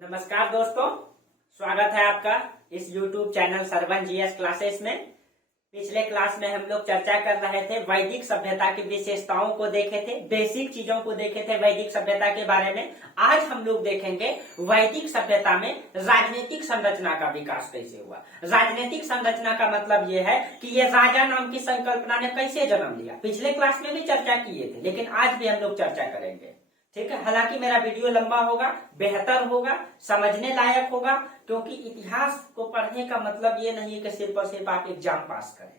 नमस्कार दोस्तों, स्वागत है आपका इस YouTube channel Sarvan GS classes में। पिछले क्लास में हम लोग चर्चा कर रहे थे, वैदिक सभ्यता की विशेषताओं को देखे थे, बेसिक चीजों को देखे थे वैदिक सभ्यता के बारे में। आज हम लोग देखेंगे वैदिक सभ्यता में राजनीतिक संरचना का विकास कैसे हुआ। राजनीतिक संरचना का मतलब ये है कि ये राजा नाम की संकल्पना ने कैसे जन्म लिया। पिछले क्लास में भी चर्चा किए थे, लेकिन आज भी हम लोग चर्चा करेंगे। ठीक है, हालांकि मेरा वीडियो लंबा होगा, बेहतर होगा, समझने लायक होगा, क्योंकि इतिहास को पढ़ने का मतलब ये नहीं है कि सिर्फ और सिर्फ आप एग्जाम पास करें।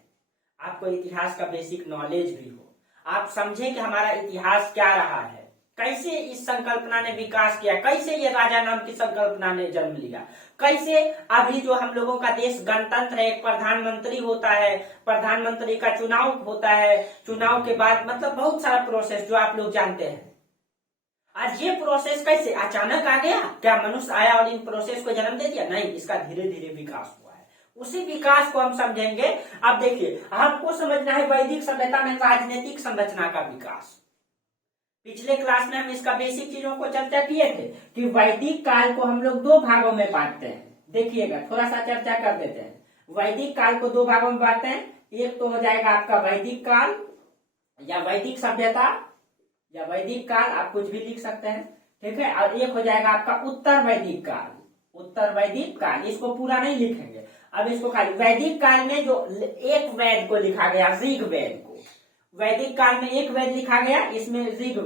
आपको इतिहास का बेसिक नॉलेज भी हो, आप समझें कि हमारा इतिहास क्या रहा है, कैसे इस संकल्पना ने विकास किया, कैसे ये राजा नाम की संकल्पना ने जन्म लिया, कैसे अभी जो हम लोगों का देश गणतंत्र है, एक प्रधानमंत्री होता है, प्रधानमंत्री का चुनाव होता है, चुनाव के बाद मतलब बहुत सारा प्रोसेस जो आप लोग जानते हैं। आज ये प्रोसेस कैसे अचानक आ गया? क्या मनुष्य आया और इन प्रोसेस को जन्म दे दिया? नहीं, इसका धीरे धीरे विकास हुआ है। उसी विकास को हम समझेंगे। अब देखिए, आपको समझना है वैदिक सभ्यता में राजनीतिक संरचना का विकास। पिछले क्लास में हम इसका बेसिक चीजों को चर्चा किए थे कि वैदिक काल को हम लोग दो भागों में बांटते हैं। देखिएगा, थोड़ा सा चर्चा कर देते हैं। वैदिक काल को दो भागों में बांटते हैं। एक तो हो जाएगा आपका वैदिक काल या वैदिक सभ्यता या वैदिक काल, आप कुछ भी लिख सकते हैं। ठीक है, और एक हो जाएगा आपका उत्तर वैदिक काल। उत्तर वैदिक काल, इसको पूरा नहीं लिखेंगे, अब इसको खाली वैदिक काल में जो एक वेद को लिखा गया, ऋग वेद को, वैदिक काल में एक वेद लिखा गया, इसमें ऋग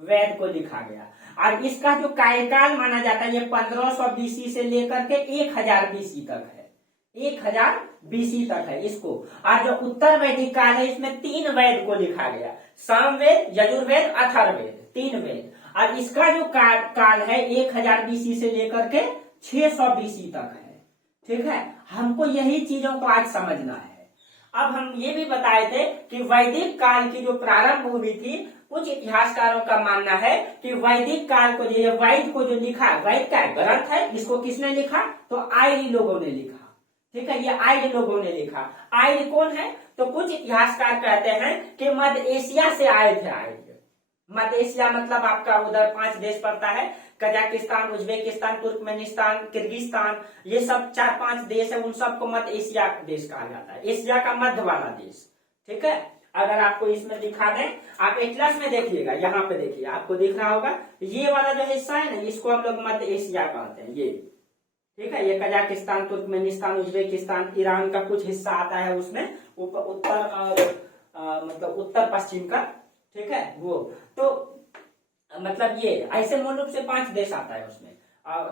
वेद को लिखा गया। और इसका जो कार्यकाल माना जाता है ये 1500 बीसी से लेकर के 1000 बीसी तक है। 1000 बीसी तक है इसको। और जो उत्तर वैदिक काल है इसमें 3 वेद को लिखा गया, सामवेद, यजुर्वेद, अथर्ववेद, 3 वेद। और इसका जो काल है 1000 बीसी से लेकर के 600 बीसी तक है। ठीक है, हमको यही चीजों को आज समझना है। अब हम ये भी बताए थे कि वैदिक काल की जो प्रारंभ हुई थी, कुछ इतिहासकारों का मानना है कि वैदिक काल को जो वैद को जो लिखा, वैद का ग्रंथ है, इसको किसने लिखा? तो आर्य लोगों ने लिखा। ठीक है, ये आर्य लोगों ने लिखा। आर्य कौन है? तो कुछ इतिहासकार कहते हैं कि मध्य एशिया से आए थे आर्य। मध्य एशिया मतलब आपका उधर 5 देश पड़ता है, कजाकिस्तान, उज्बेकिस्तान, तुर्कमेनिस्तान, किर्गिस्तान, ये सब 4-5 देश है, उन सबको मध्य एशिया देश कहा जाता है। एशिया का मध्य वाला देश। ठीक है, अगर आपको इसमें दिखा दें, आप एटलस में देखिएगा, यहाँ पे देखिए, आपको दिख रहा होगा, ये वाला जो हिस्सा है ना, इसको हम लोग मध्य एशिया कहते हैं। ये ठीक है, ये कजाकिस्तान, तुर्कमेनिस्तान, उज्बेकिस्तान, ईरान का कुछ हिस्सा आता है उसमें, उत्तर और मतलब उत्तर पश्चिम का। ठीक है, वो तो मतलब ये ऐसे मूल रूप से 5 देश आता है उसमें।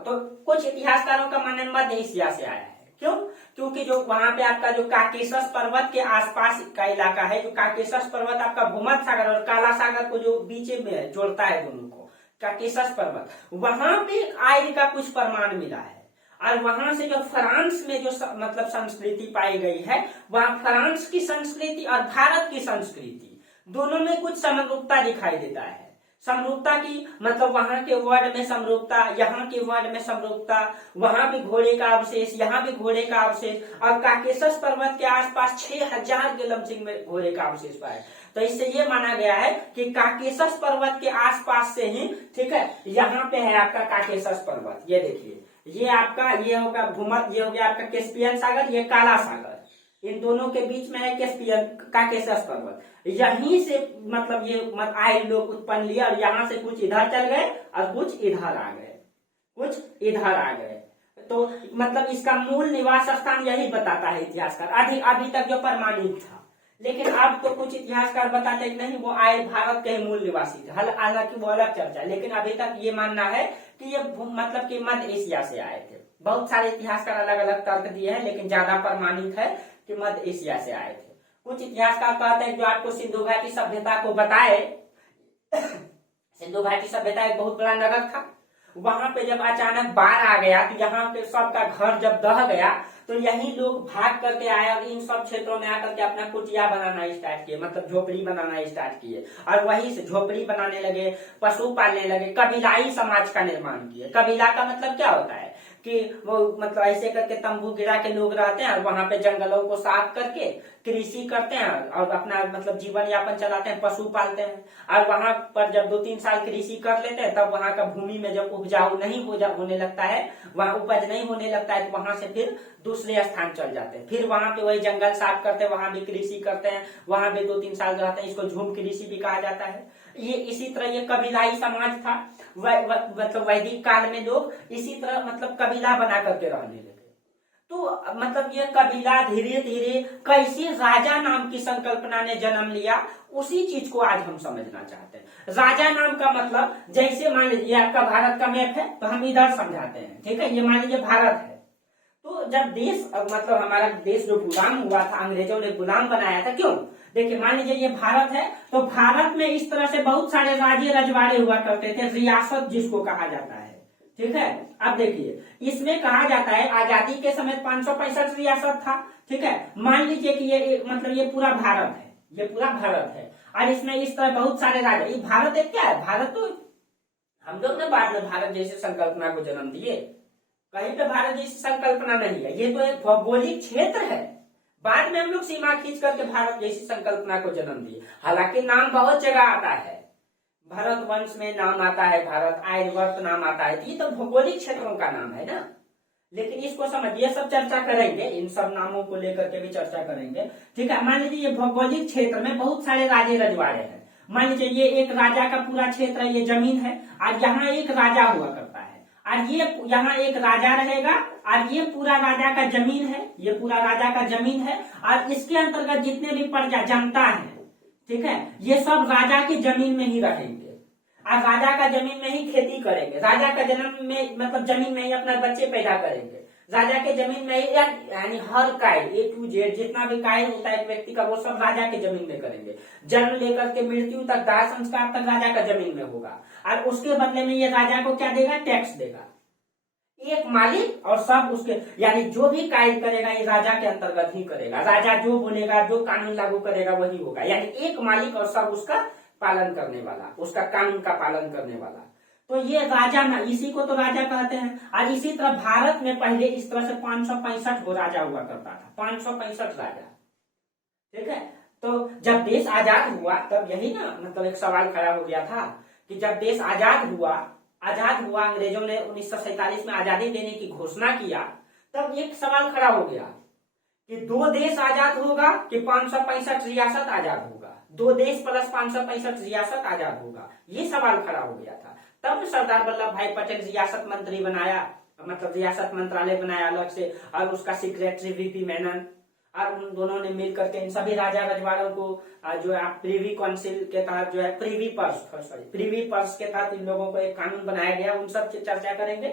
तो कुछ इतिहासकारों का मानना मध्य एशिया से आया है। क्यों? क्योंकि जो वहां पे आपका जो काकेशस पर्वत के आसपास का इलाका है, जो काकेशस पर्वत आपका भूमध्य सागर और काला सागर को जो बीच में जोड़ता है दोनों को, काकेशस पर्वत, वहां पे आर्य का कुछ प्रमाण मिला है। और वहां से जो फ्रांस में जो मतलब संस्कृति पाई गई है, वहां फ्रांस की संस्कृति और भारत की संस्कृति दोनों में कुछ समरूपता दिखाई देता है। समरूपता की मतलब वहां के वर्ड में समरूपता, यहाँ के वर्ड में समरूपता, वहां भी घोड़े का अवशेष, यहाँ भी घोड़े का अवशेष, और काकेशस पर्वत के आसपास 6000 के लमसम में घोड़े का अवशेष पाए। तो इससे ये माना गया है कि काकेशस पर्वत के आसपास से ही, ठीक है, यहाँ पे है आपका काकेशस पर्वत। ये देखिए, ये आपका ये होगा भूमध्य, ये हो गया आपका कैस्पियन सागर, ये काला सागर, इन दोनों के बीच में है कैस्पियन काकेशस पर्वत। यहीं से मतलब ये आर्य लोग उत्पन्न लिया, और यहाँ से कुछ इधर चल गए और कुछ इधर आ गए, कुछ इधर आ गए। तो मतलब इसका मूल निवास स्थान यही बताता है इतिहासकार, अभी तक जो प्रमाणित था। लेकिन अब तो कुछ इतिहासकार बताते हैं कि नहीं, वो आर्य भारत के ही मूल निवासी थे। हालांकि वो अलग चर्चा है, लेकिन अभी तक ये मानना है कि ये मतलब कि मध्य एशिया से आए थे। बहुत सारे इतिहासकार अलग अलग तर्क दिए हैं, लेकिन ज्यादा प्रमाणित है कि मध्य एशिया से आए थे। कुछ इतिहासकार कहते हैं जो आपको सिंधु घाटी सभ्यता को बताए, सिंधु घाटी सभ्यता एक बहुत बड़ा नगर था। वहां पे जब अचानक बाढ़ आ गया, तो यहाँ पे सबका घर जब दह गया, तो यही लोग भाग करके आए और इन सब क्षेत्रों में आकर के अपना कुटिया बनाना स्टार्ट किए, मतलब झोपड़ी बनाना स्टार्ट किए। और वहीं से झोपड़ी बनाने लगे, पशु पालने लगे, कबीलाई समाज का निर्माण किए। कबीला का मतलब क्या होता है कि वो मतलब ऐसे करके तंबू गिरा के लोग रहते हैं और वहां पे जंगलों को साफ करके कृषि करते हैं और अपना मतलब जीवन यापन चलाते हैं, पशु पालते हैं। और वहां पर जब 2-3 साल कृषि कर लेते हैं तब वहां का भूमि में जब उपजाऊ नहीं होने लगता है, वहां उपज नहीं होने लगता है, तो वहां से फिर दूसरे स्थान चल जाते हैं। फिर वहां पे वही जंगल साफ करते हैं, वहां भी कृषि करते हैं, वहां भी 2-3 साल रहते हैं। इसको झूम कृषि भी कहा जाता है। ये इसी तरह ये कबीलाई समाज था। मतलब वैदिक काल में लोग इसी तरह मतलब कबीला बना करके रहने लगे। तो मतलब ये कबीला धीरे धीरे कैसे राजा नाम की संकल्पना ने जन्म लिया, उसी चीज को आज हम समझना चाहते हैं। राजा नाम का मतलब, जैसे मान लीजिए आपका भारत का मैप है तो हम इधर समझाते हैं, ठीक है। ये मान लीजिए भारत है, तो जब देश मतलब हमारा देश जो गुलाम हुआ था, अंग्रेजों ने गुलाम बनाया था, क्यों? देखिए मान लीजिए ये भारत है, तो भारत में इस तरह से बहुत सारे राज्य रजवाड़े हुआ करते थे, रियासत जिसको कहा जाता है, ठीक है। अब देखिए इसमें कहा जाता है आजादी के समय 565 रियासत था, ठीक है। मान लीजिए कि ये मतलब ये पूरा भारत है, ये पूरा भारत है और इसमें इस तरह बहुत सारे राज्य। ये भारत एक क्या है? भारत तो हम लोग ने बाद में भारत जैसे संकल्पना को जन्म दिए, कहीं पे भारत जैसी संकल्पना नहीं है। ये तो एक भौगोलिक क्षेत्र है, बाद में हम लोग सीमा खींच करके भारत जैसी संकल्पना को जन्म दिए। हालांकि नाम बहुत जगह आता है, भरत वंश में नाम आता है, भारत आर्यवर्त नाम आता है, तो ये तो भौगोलिक क्षेत्रों का नाम है ना। लेकिन इसको समझिए, सब चर्चा करेंगे, इन सब नामों को लेकर के भी चर्चा करेंगे, ठीक है। मान लीजिए ये भौगोलिक क्षेत्र में बहुत सारे राज्य रजवाड़े हैं। मान लीजिए ये एक राजा का पूरा क्षेत्र, ये जमीन है और यहाँ एक राजा हुआ करता है और ये यहाँ एक राजा रहेगा और ये पूरा राजा का जमीन है, ये पूरा राजा का जमीन है और इसके अंतर्गत जितने भी प्रजा जनता है, ठीक है, ये सब राजा की जमीन में ही रहेंगे और राजा का जमीन में ही खेती करेंगे। राजा का जन्म में मतलब जमीन में ही अपना बच्चे पैदा करेंगे, राजा के जमीन में ही, यानी हर कार्य A to Z जितना भी कार्य होता है एक व्यक्ति का, वो सब राजा के जमीन में करेंगे। जन्म लेकर के मृत्यु तक, दाह संस्कार तक राजा का जमीन में होगा और उसके बदले में ये राजा को क्या देगा? टैक्स देगा। एक मालिक और सब उसके, यानी जो भी कार्य करेगा ये राजा के अंतर्गत ही करेगा। राजा जो बोलेगा, जो कानून लागू करेगा वही होगा, यानी एक मालिक और सब उसका पालन करने वाला, उसका कानून का पालन करने वाला। तो ये राजा ना, इसी को तो राजा कहते हैं। और इसी तरह भारत में पहले इस तरह से 565 गो राजा हुआ करता था, 565 राजा, ठीक है। तो जब देश आजाद हुआ तब यही ना मतलब एक सवाल खड़ा हो गया था कि जब देश आजाद हुआ, अंग्रेजों ने 1947 में आजादी देने की घोषणा किया, तब एक सवाल खड़ा हो गया कि 2 देश आजाद होगा कि 565 रियासत आजाद होगा, 2 देश प्लस 565 रियासत आजाद होगा, ये सवाल खड़ा हो गया था। तब सरदार वल्लभ भाई पटेल रियासत मंत्री बनाया, मतलब रियासत मंत्रालय बनाया अलग से, और उसका सेक्रेटरी VP मेनन, और उन दोनों ने मिलकर के इन सभी राजा रजवाड़ों को जो है प्रीवी काउंसिल के तहत, जो है प्रीवी पर्स के तहत इन लोगों को एक कानून बनाया गया, उन सब की चर्चा करेंगे,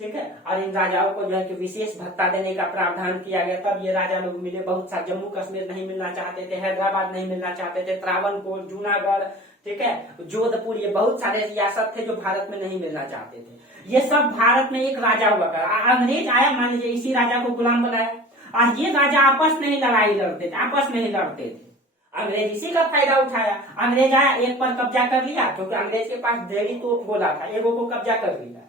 ठीक है। और इन राजाओं को जो है कि विशेष भत्ता देने का प्रावधान किया गया। तब ये राजा लोग मिले, बहुत सारे, जम्मू कश्मीर नहीं मिलना चाहते थे, हैदराबाद नहीं मिलना चाहते थे, त्रावणकोर, जूनागढ़, ठीक है, जोधपुर, ये बहुत सारे रियासत थे जो भारत में नहीं मिलना चाहते थे। ये सब भारत में एक राजा हुआ कर, अंग्रेज आया, मान लीजिए इसी राजा को गुलाम बनाया और ये राजा आपस में ही लड़ाई लड़ते थे, आपस में ही लड़ते थे। अंग्रेज इसी का फायदा उठाया, अंग्रेज आया, एक पर कब्जा कर लिया, क्योंकि अंग्रेज के पास डेढ़ी तोप गोला था, एगो को कब्जा कर लिया,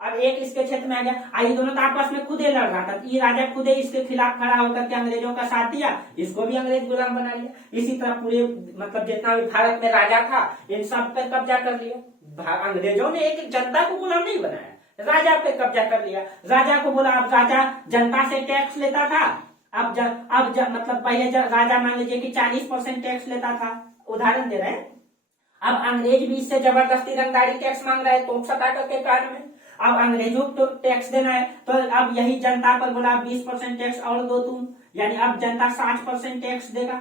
अब एक इसके क्षेत्र में आ गया। ये दोनों तो आपस में खुदे लड़ रहा था, ये राजा खुदे इसके खिलाफ खड़ा होकर के अंग्रेजों का साथ दिया, इसको भी अंग्रेज गुलाम बना लिया। इसी तरह पूरे मतलब जितना भी भारत में राजा था इन सब पर कब्जा कर लिया। अंग्रेजों ने एक जनता को गुलाम नहीं बनाया, राजा पे कब्जा कर लिया। राजा को बोला, अब राजा जनता से टैक्स लेता था, मतलब पहले राजा मान लीजिए कि 40% टैक्स लेता था, उदाहरण दे रहे हैं। अब अंग्रेज भी इससे जबरदस्ती रंगदारी टैक्स मांग रहा है, तो सता के कारण में अब अंग्रेजों को टैक्स देना है, तो अब यही जनता पर बोला 20% टैक्स और दो तुम, यानी अब जनता 60% टैक्स देगा।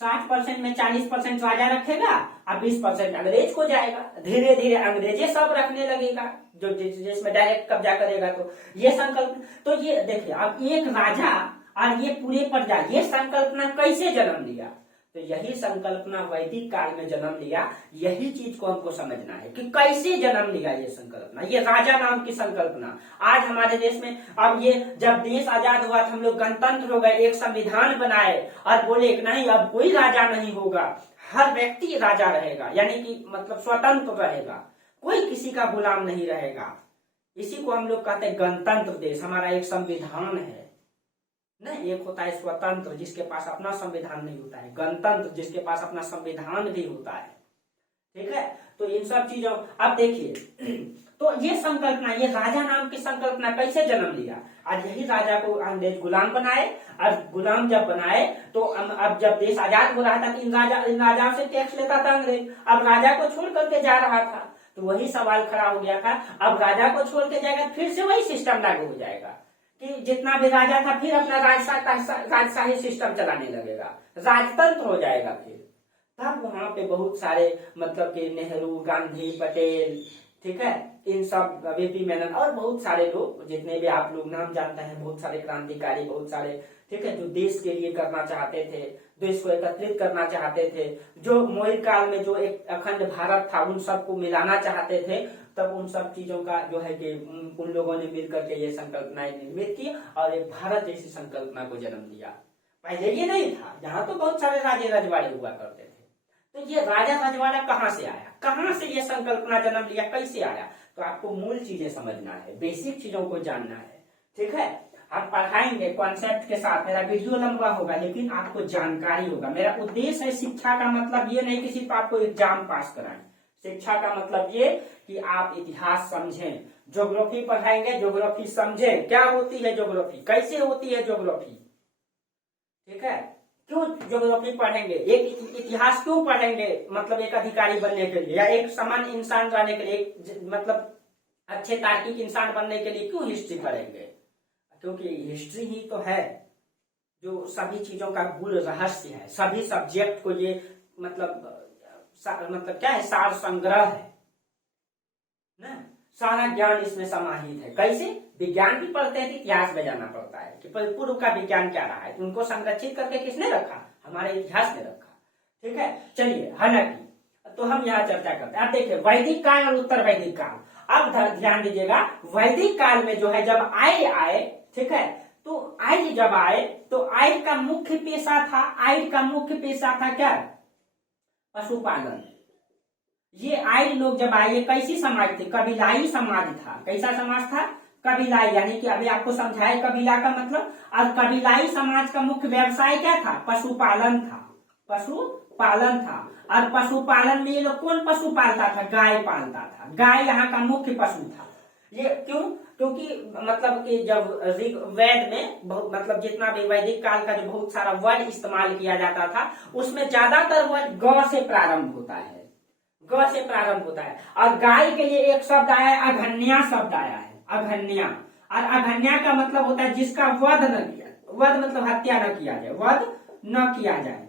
60% में 40% राजा रखेगा और 20% अंग्रेज को जाएगा। धीरे धीरे अंग्रेजे सब रखने लगेगा, जो जिसमें डायरेक्ट कब्जा करेगा। तो ये संकल्प, तो ये देखिए अब एक राजा और ये पूरे प्रजा, ये संकल्पना कैसे जन्म लिया? तो यही संकल्पना वैदिक काल में जन्म लिया। यही चीज को हमको समझना है कि कैसे जन्म लिया ये संकल्पना, ये राजा नाम की संकल्पना। आज हमारे देश में, अब ये जब देश आजाद हुआ तो हम लोग गणतंत्र हो गए, एक संविधान बनाए और बोले कि नहीं अब कोई राजा नहीं होगा, हर व्यक्ति राजा रहेगा, यानी कि मतलब स्वतंत्र रहेगा, कोई किसी का गुलाम नहीं रहेगा। इसी को हम लोग कहते हैं गणतंत्र देश। हमारा एक संविधान है ना, एक होता है स्वतंत्र जिसके पास अपना संविधान नहीं होता है, गणतंत्र जिसके पास अपना संविधान भी होता है। ठीक है, तो इन सब चीजों, अब देखिए तो ये संकल्पना, ये राजा नाम की संकल्पना कैसे जन्म लिया? आज यही राजा को अंग्रेज गुलाम बनाए, और गुलाम जब बनाए तो अब जब देश आजाद हो रहा था तो इन राजाओं से टैक्स लेता था अंग्रेज। अब राजा को छोड़ करके जा रहा था तो वही सवाल खड़ा हो गया था, अब राजा को छोड़ के जाएगा फिर से वही सिस्टम लागू हो जाएगा कि जितना भी राजा था फिर अपना राजशाही सिस्टम चलाने लगेगा, राजतंत्र हो जाएगा फिर। तब वहां पे बहुत सारे मतलब कि नेहरू, गांधी, पटेल, ठीक है, इन सब वीपी मेनन और बहुत सारे लोग, जितने भी आप लोग नाम जानते हैं, बहुत सारे क्रांतिकारी, बहुत सारे, ठीक है, जो देश के लिए करना चाहते थे, देश को एकत्रित करना चाहते थे, जो मौर्य काल में जो एक अखंड भारत था उन सबको मिलाना चाहते थे, तब उन सब चीजों का जो है कि उन लोगों ने मिलकर के ये संकल्पनाएं निर्मित की और एक भारत जैसी संकल्पना को जन्म दिया। पहले ये नहीं था, यहाँ तो बहुत सारे राजे रजवाड़े हुआ करते थे। तो ये राजा रजवाड़ा कहाँ से आया, कहाँ से ये संकल्पना जन्म लिया, कैसे आया? तो आपको मूल चीजें समझना है, बेसिक चीजों को जानना है। ठीक है, आप पढ़ाएंगे कॉन्सेप्ट के साथ, मेरा वीडियो लंबा होगा लेकिन आपको जानकारी होगा। मेरा उद्देश्य है शिक्षा का मतलब ये नहीं कि सिर्फ आपको एग्जाम पास कराएं, शिक्षा का मतलब ये कि आप इतिहास समझें। ज्योग्राफी पढ़ाएंगे, ज्योग्राफी समझें, क्या होती है ज्योग्राफी, कैसे होती है ज्योग्राफी, ठीक है, क्यों ज्योग्राफी पढ़ेंगे, एक इतिहास क्यों पढ़ेंगे, मतलब एक अधिकारी बनने के लिए या एक समान इंसान रहने के लिए, एक मतलब अच्छे तार्किक इंसान बनने के लिए क्यों हिस्ट्री पढ़ेंगे? क्योंकि हिस्ट्री ही तो है जो सभी चीजों का मूल रहस्य है, सभी सब्जेक्ट को ये मतलब क्या है, सार संग्रह है ना, सारा ज्ञान इसमें समाहित है। कैसे? विज्ञान भी पढ़ते हैं तो इतिहास में जाना पड़ता है कि पूर्व का विज्ञान क्या रहा है, उनको संरक्षित करके किसने रखा, हमारे इतिहास ने रखा। ठीक है, चलिए, हालांकि तो हम यहाँ चर्चा करते हैं। आप देखिए वैदिक काल और उत्तर वैदिक काल। अब ध्यान दीजिएगा, वैदिक काल में जो है जब आर्य आए, ठीक है, तो आर्य जब आए तो आर्य का मुख्य पेशा था, आर्य का मुख्य पेशा था क्या, पशुपालन। ये आर्य लोग जब आए, ये कैसी समाज थे, कबीलाई समाज था। कैसा समाज था, कबीलाई, यानी कि अभी आपको समझाए कबीला का मतलब। और कबीलाई समाज का मुख्य व्यवसाय क्या था, पशुपालन था, पशुपालन था। और पशुपालन में ये लोग कौन पशु पालता था, गाय पालता था, गाय यहाँ का मुख्य पशु था। ये क्यों, क्योंकि मतलब कि जब ऋग्वेद में बहुत मतलब जितना भी वैदिक काल का जो बहुत सारा वर्ड इस्तेमाल किया जाता था उसमें ज्यादातर वर्ड ग से प्रारंभ होता है, ग से प्रारंभ होता है। और गाय के लिए एक शब्द आया है, अघन्या शब्द आया है, अघन्या। और अघन्या का मतलब होता है जिसका वध न किया, वध मतलब हत्या न किया जाए, वध न किया जाए।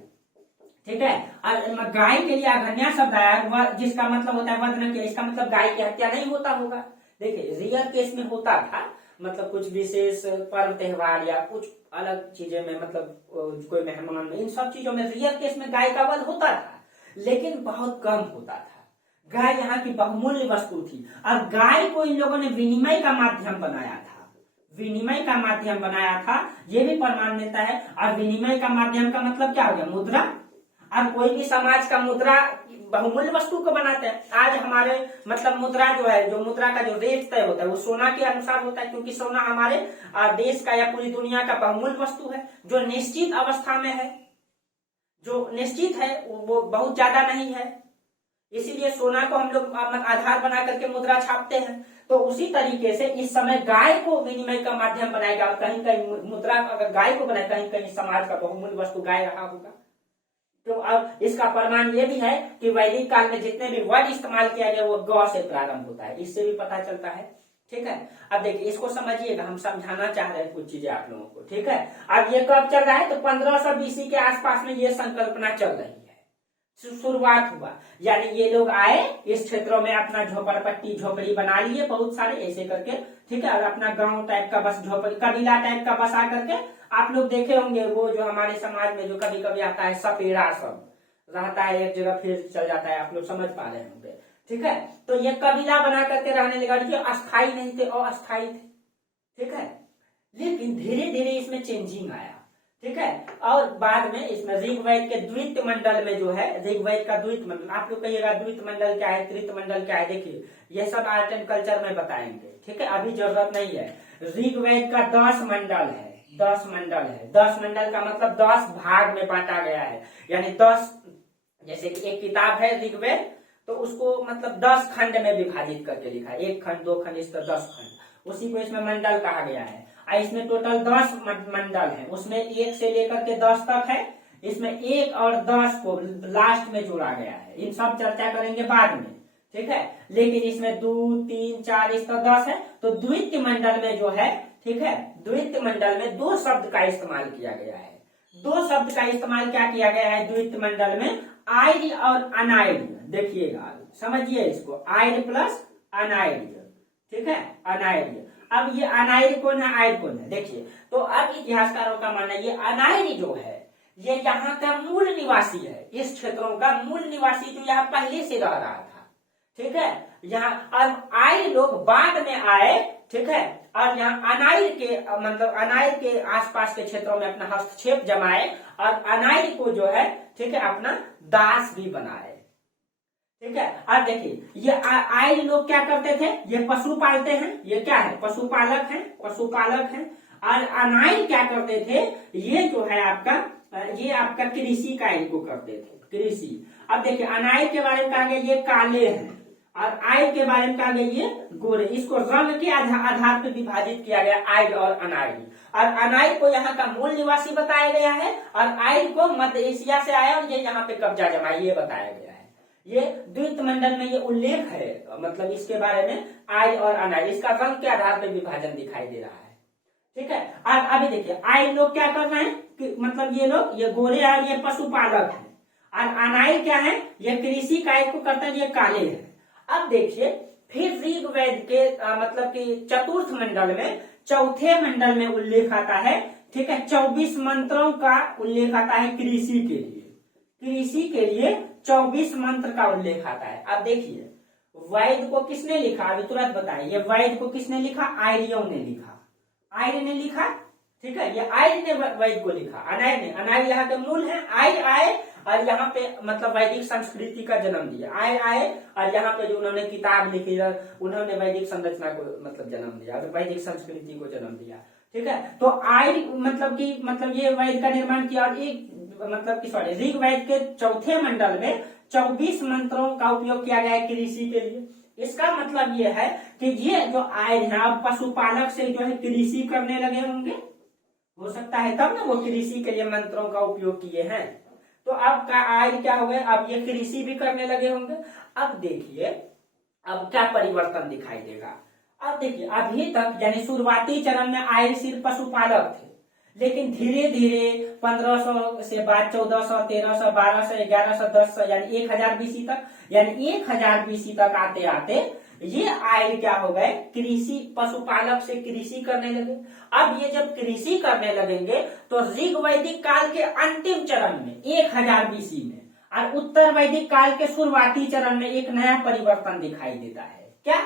ठीक है, और गाय के लिए अघन्या शब्द आया है, जिसका मतलब होता है वध न किया। इसका मतलब गाय की हत्या नहीं होता होगा। देखिए रियल केस में होता था, मतलब कुछ विशेष पर्व त्योहार या कुछ अलग चीजें में, मतलब कोई मेहमान में, इन सब चीजों में रियल केस में गाय का वध होता था, लेकिन बहुत कम होता था। गाय यहाँ की बहुमूल्य वस्तु थी और गाय को इन लोगों ने विनिमय का माध्यम बनाया था, विनिमय का माध्यम बनाया था, ये भी प्रमाण मिलता है। और विनिमय का माध्यम का मतलब क्या हो गया, मुद्रा। और कोई भी समाज का मुद्रा बहुमूल्य वस्तु को बनाते हैं। आज हमारे मतलब मुद्रा जो है, जो मुद्रा का जो रेट तय होता है वो सोना के अनुसार होता है, क्योंकि सोना हमारे देश का या पूरी दुनिया का बहुमूल्य वस्तु है जो निश्चित अवस्था में है, जो निश्चित है, वो बहुत ज्यादा नहीं है। इसीलिए सोना को हम लोग आधार बना करके मुद्रा छापते हैं। तो उसी तरीके से इस समय गाय को विनिमय का माध्यम बनाएगा, और कहीं कहीं मुद्रा अगर गाय को बनाए, कहीं कहीं समाज का बहुमूल्य वस्तु गाय रहा होगा। तो अब इसका प्रमाण ये भी है कि वैदिक काल में जितने भी वर्ड इस्तेमाल किया गया वो गौ से प्रारंभ होता है, इससे भी पता चलता है। ठीक है, अब देखिए इसको समझिएगा, हम समझाना चाह रहे हैं कुछ चीजें आप लोगों को। ठीक है, अब ये कब चल रहा है, तो 1500 BC के आसपास में ये संकल्पना चल रही है, शुरुआत हुआ। यानी ये लोग आए इस क्षेत्रों में, अपना झोपड़पट्टी झोपड़ी बना लिए बहुत सारे ऐसे करके, ठीक है, और अपना गांव टाइप का बस झोपड़ी, कबीला टाइप का बसा करके। आप लोग देखे होंगे वो जो हमारे समाज में जो कभी कभी आता है सपेरा सब रहता है एक जगह फिर चल जाता है, आप लोग समझ पा रहे होंगे। ठीक है, तो ये कबीला बना करके रहने लगा, जो अस्थायी नहीं थे, अस्थायी थे। ठीक है, लेकिन धीरे धीरे इसमें चेंजिंग आया, ठीक है। और बाद में इसमें ऋग्वेद के द्वितीय मंडल में जो है, ऋग्वेद का द्वितीय मंडल, आप लोग कहिएगा द्वितीय मंडल क्या है, तृतीय मंडल क्या है, देखिए ये सब आर्ट एंड कल्चर में बताएंगे, ठीक है, अभी जरूरत नहीं है। ऋग्वेद का 10 मंडल है, 10 मंडल है। 10 मंडल का मतलब 10 भाग में बांटा गया है, यानी 10, जैसे कि एक किताब है ऋग्वेद, तो उसको मतलब 10 खंड में विभाजित करके लिखा है, 1 खंड 2 खंड इस तरह 10 खंड, उसी को इसमें मंडल कहा गया है। और इसमें टोटल 10 मंडल है, उसमें 1 से लेकर के 10 तक है, इसमें 1 और 10 को लास्ट में जोड़ा गया है। इन सब चर्चा करेंगे बाद में, ठीक है। लेकिन इसमें 2 3 4 इस तरह 10 है। तो द्वितीय मंडल में जो है, ठीक है, द्वितीय मंडल में 2 शब्द का इस्तेमाल किया गया है। 2 शब्द का इस्तेमाल क्या किया गया है द्वितीय मंडल में, आर्य और अनार्य। देखिएगा, समझिए इसको, आर्य प्लस अनार्य, ठीक है, अनार्य। अब ये अनार्य कौन है, आर्य कौन है, देखिए। तो अब इतिहासकारों का मानना ये अनार्य जो है ये यहाँ का मूल निवासी है, इस क्षेत्रों का मूल निवासी जो यहाँ पहले से रह रहा था, ठीक है। यहाँ अब आर्य लोग बाद में आए, ठीक है, और यहाँ अनार्य के मतलब अनार्य के आसपास के क्षेत्रों में अपना हस्तक्षेप जमाए और अनार्य को जो है, ठीक है, अपना दास भी बनाए, ठीक है। अब देखिए ये आर्य लोग क्या करते थे, ये पशु पालते हैं, ये क्या है, पशुपालक है, पशुपालक है। और अनार्य क्या करते थे, ये जो है आपका, ये आपका कृषि कार्य को करते थे, कृषि। अब देखिए अनार्य के बारे में कहा गया ये काले हैं, और आर्य के बारे में कहा गया ये गोरे। इसको रंग के आधार पर विभाजित किया गया, आर्य और अनार्य। और अनार्य को यहाँ का मूल निवासी बताया गया है, और आर्य को मध्य एशिया से आया और ये यहाँ पे कब्जा जमाया, ये बताया गया है। ये द्वितीय मंडल में ये उल्लेख है, मतलब इसके बारे में आर्य और अनार्य, इसका रंग के आधार पर विभाजन दिखाई दे रहा है, ठीक है। अब अभी देखिए आर्य लोग क्या कर रहे हैं कि मतलब ये लोग, ये गोरे और ये पशुपालक है, और अनार्य क्या है, ये कृषि कार्य को करते हैं, ये काले है। अब देखिए फिर ऋग्वेद के मतलब कि चतुर्थ मंडल में, चौथे मंडल में उल्लेख आता है, ठीक है, 24 मंत्रों का उल्लेख आता है कृषि के लिए, कृषि के लिए 24 मंत्र का उल्लेख आता है। अब देखिए वेद को किसने लिखा, अभी तुरंत बताइए, ये वेद को किसने लिखा, आर्यों ने लिखा, आर्य ने लिखा, ठीक है, ये आर्य ने वेद को लिखा, अनार्य ने। अनार्य यहाँ के मूल है, आर्य आए और यहाँ पे मतलब वैदिक संस्कृति का जन्म दिया, आर्य आए और यहाँ पे जो उन्होंने किताब लिखी, उन्होंने वैदिक संरचना को मतलब जन्म दिया, वैदिक संस्कृति को जन्म दिया, ठीक है। तो आर्य मतलब ये वेद का निर्माण किया, और एक मतलब कि सॉरी ऋग्वेद के चौथे मंडल में 24 मंत्रों का उपयोग किया गया है कृषि के लिए। इसका मतलब ये है कि ये जो आर्य हैं अब पशुपालक से जो है कृषि करने लगे होंगे, हो सकता है तब ना वो कृषि के लिए मंत्रों का उपयोग किए हैं। तो अब का आर्य क्या हो गए, अब ये कृषि भी करने लगे होंगे। अब देखिए अब क्या परिवर्तन दिखाई देगा। अब देखिए अभी तक यानी शुरुआती चरण में आर्य सिर्फ पशुपालक थे, लेकिन धीरे धीरे 1500 से बाद 1400, 1300, 1200, 1100, 1000 यानी 1000 बीसी तक, यानी 1000 बीसी तक आते आते ये आर्य क्या हो गए, कृषि, पशुपालक से कृषि करने लगे। अब ये जब कृषि करने लगेंगे तो ऋग वैदिक काल के अंतिम चरण में 1000 बीसी में और उत्तर वैदिक काल के शुरुआती चरण में एक नया परिवर्तन दिखाई देता है। क्या,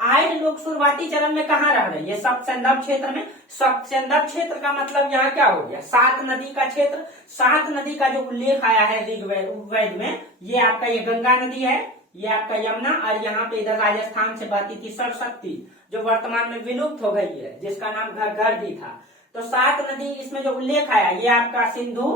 आर्य लोग शुरुआती चरण में कहाँ रह रहे हैं, ये सप्तसंदव क्षेत्र में। सप्तसंदव क्षेत्र का मतलब यहाँ क्या हो गया, 7 नदी का क्षेत्र। 7 नदी का जो उल्लेख आया है ऋग्वेद में, ये आपका ये गंगा नदी है, ये आपका यमुना, और यहाँ पे इधर राजस्थान से बहती थी सरस्वती, जो वर्तमान में विलुप्त हो गई है, जिसका नाम घग्गर भी था। तो 7 नदी इसमें जो उल्लेख आया, ये आपका सिंधु,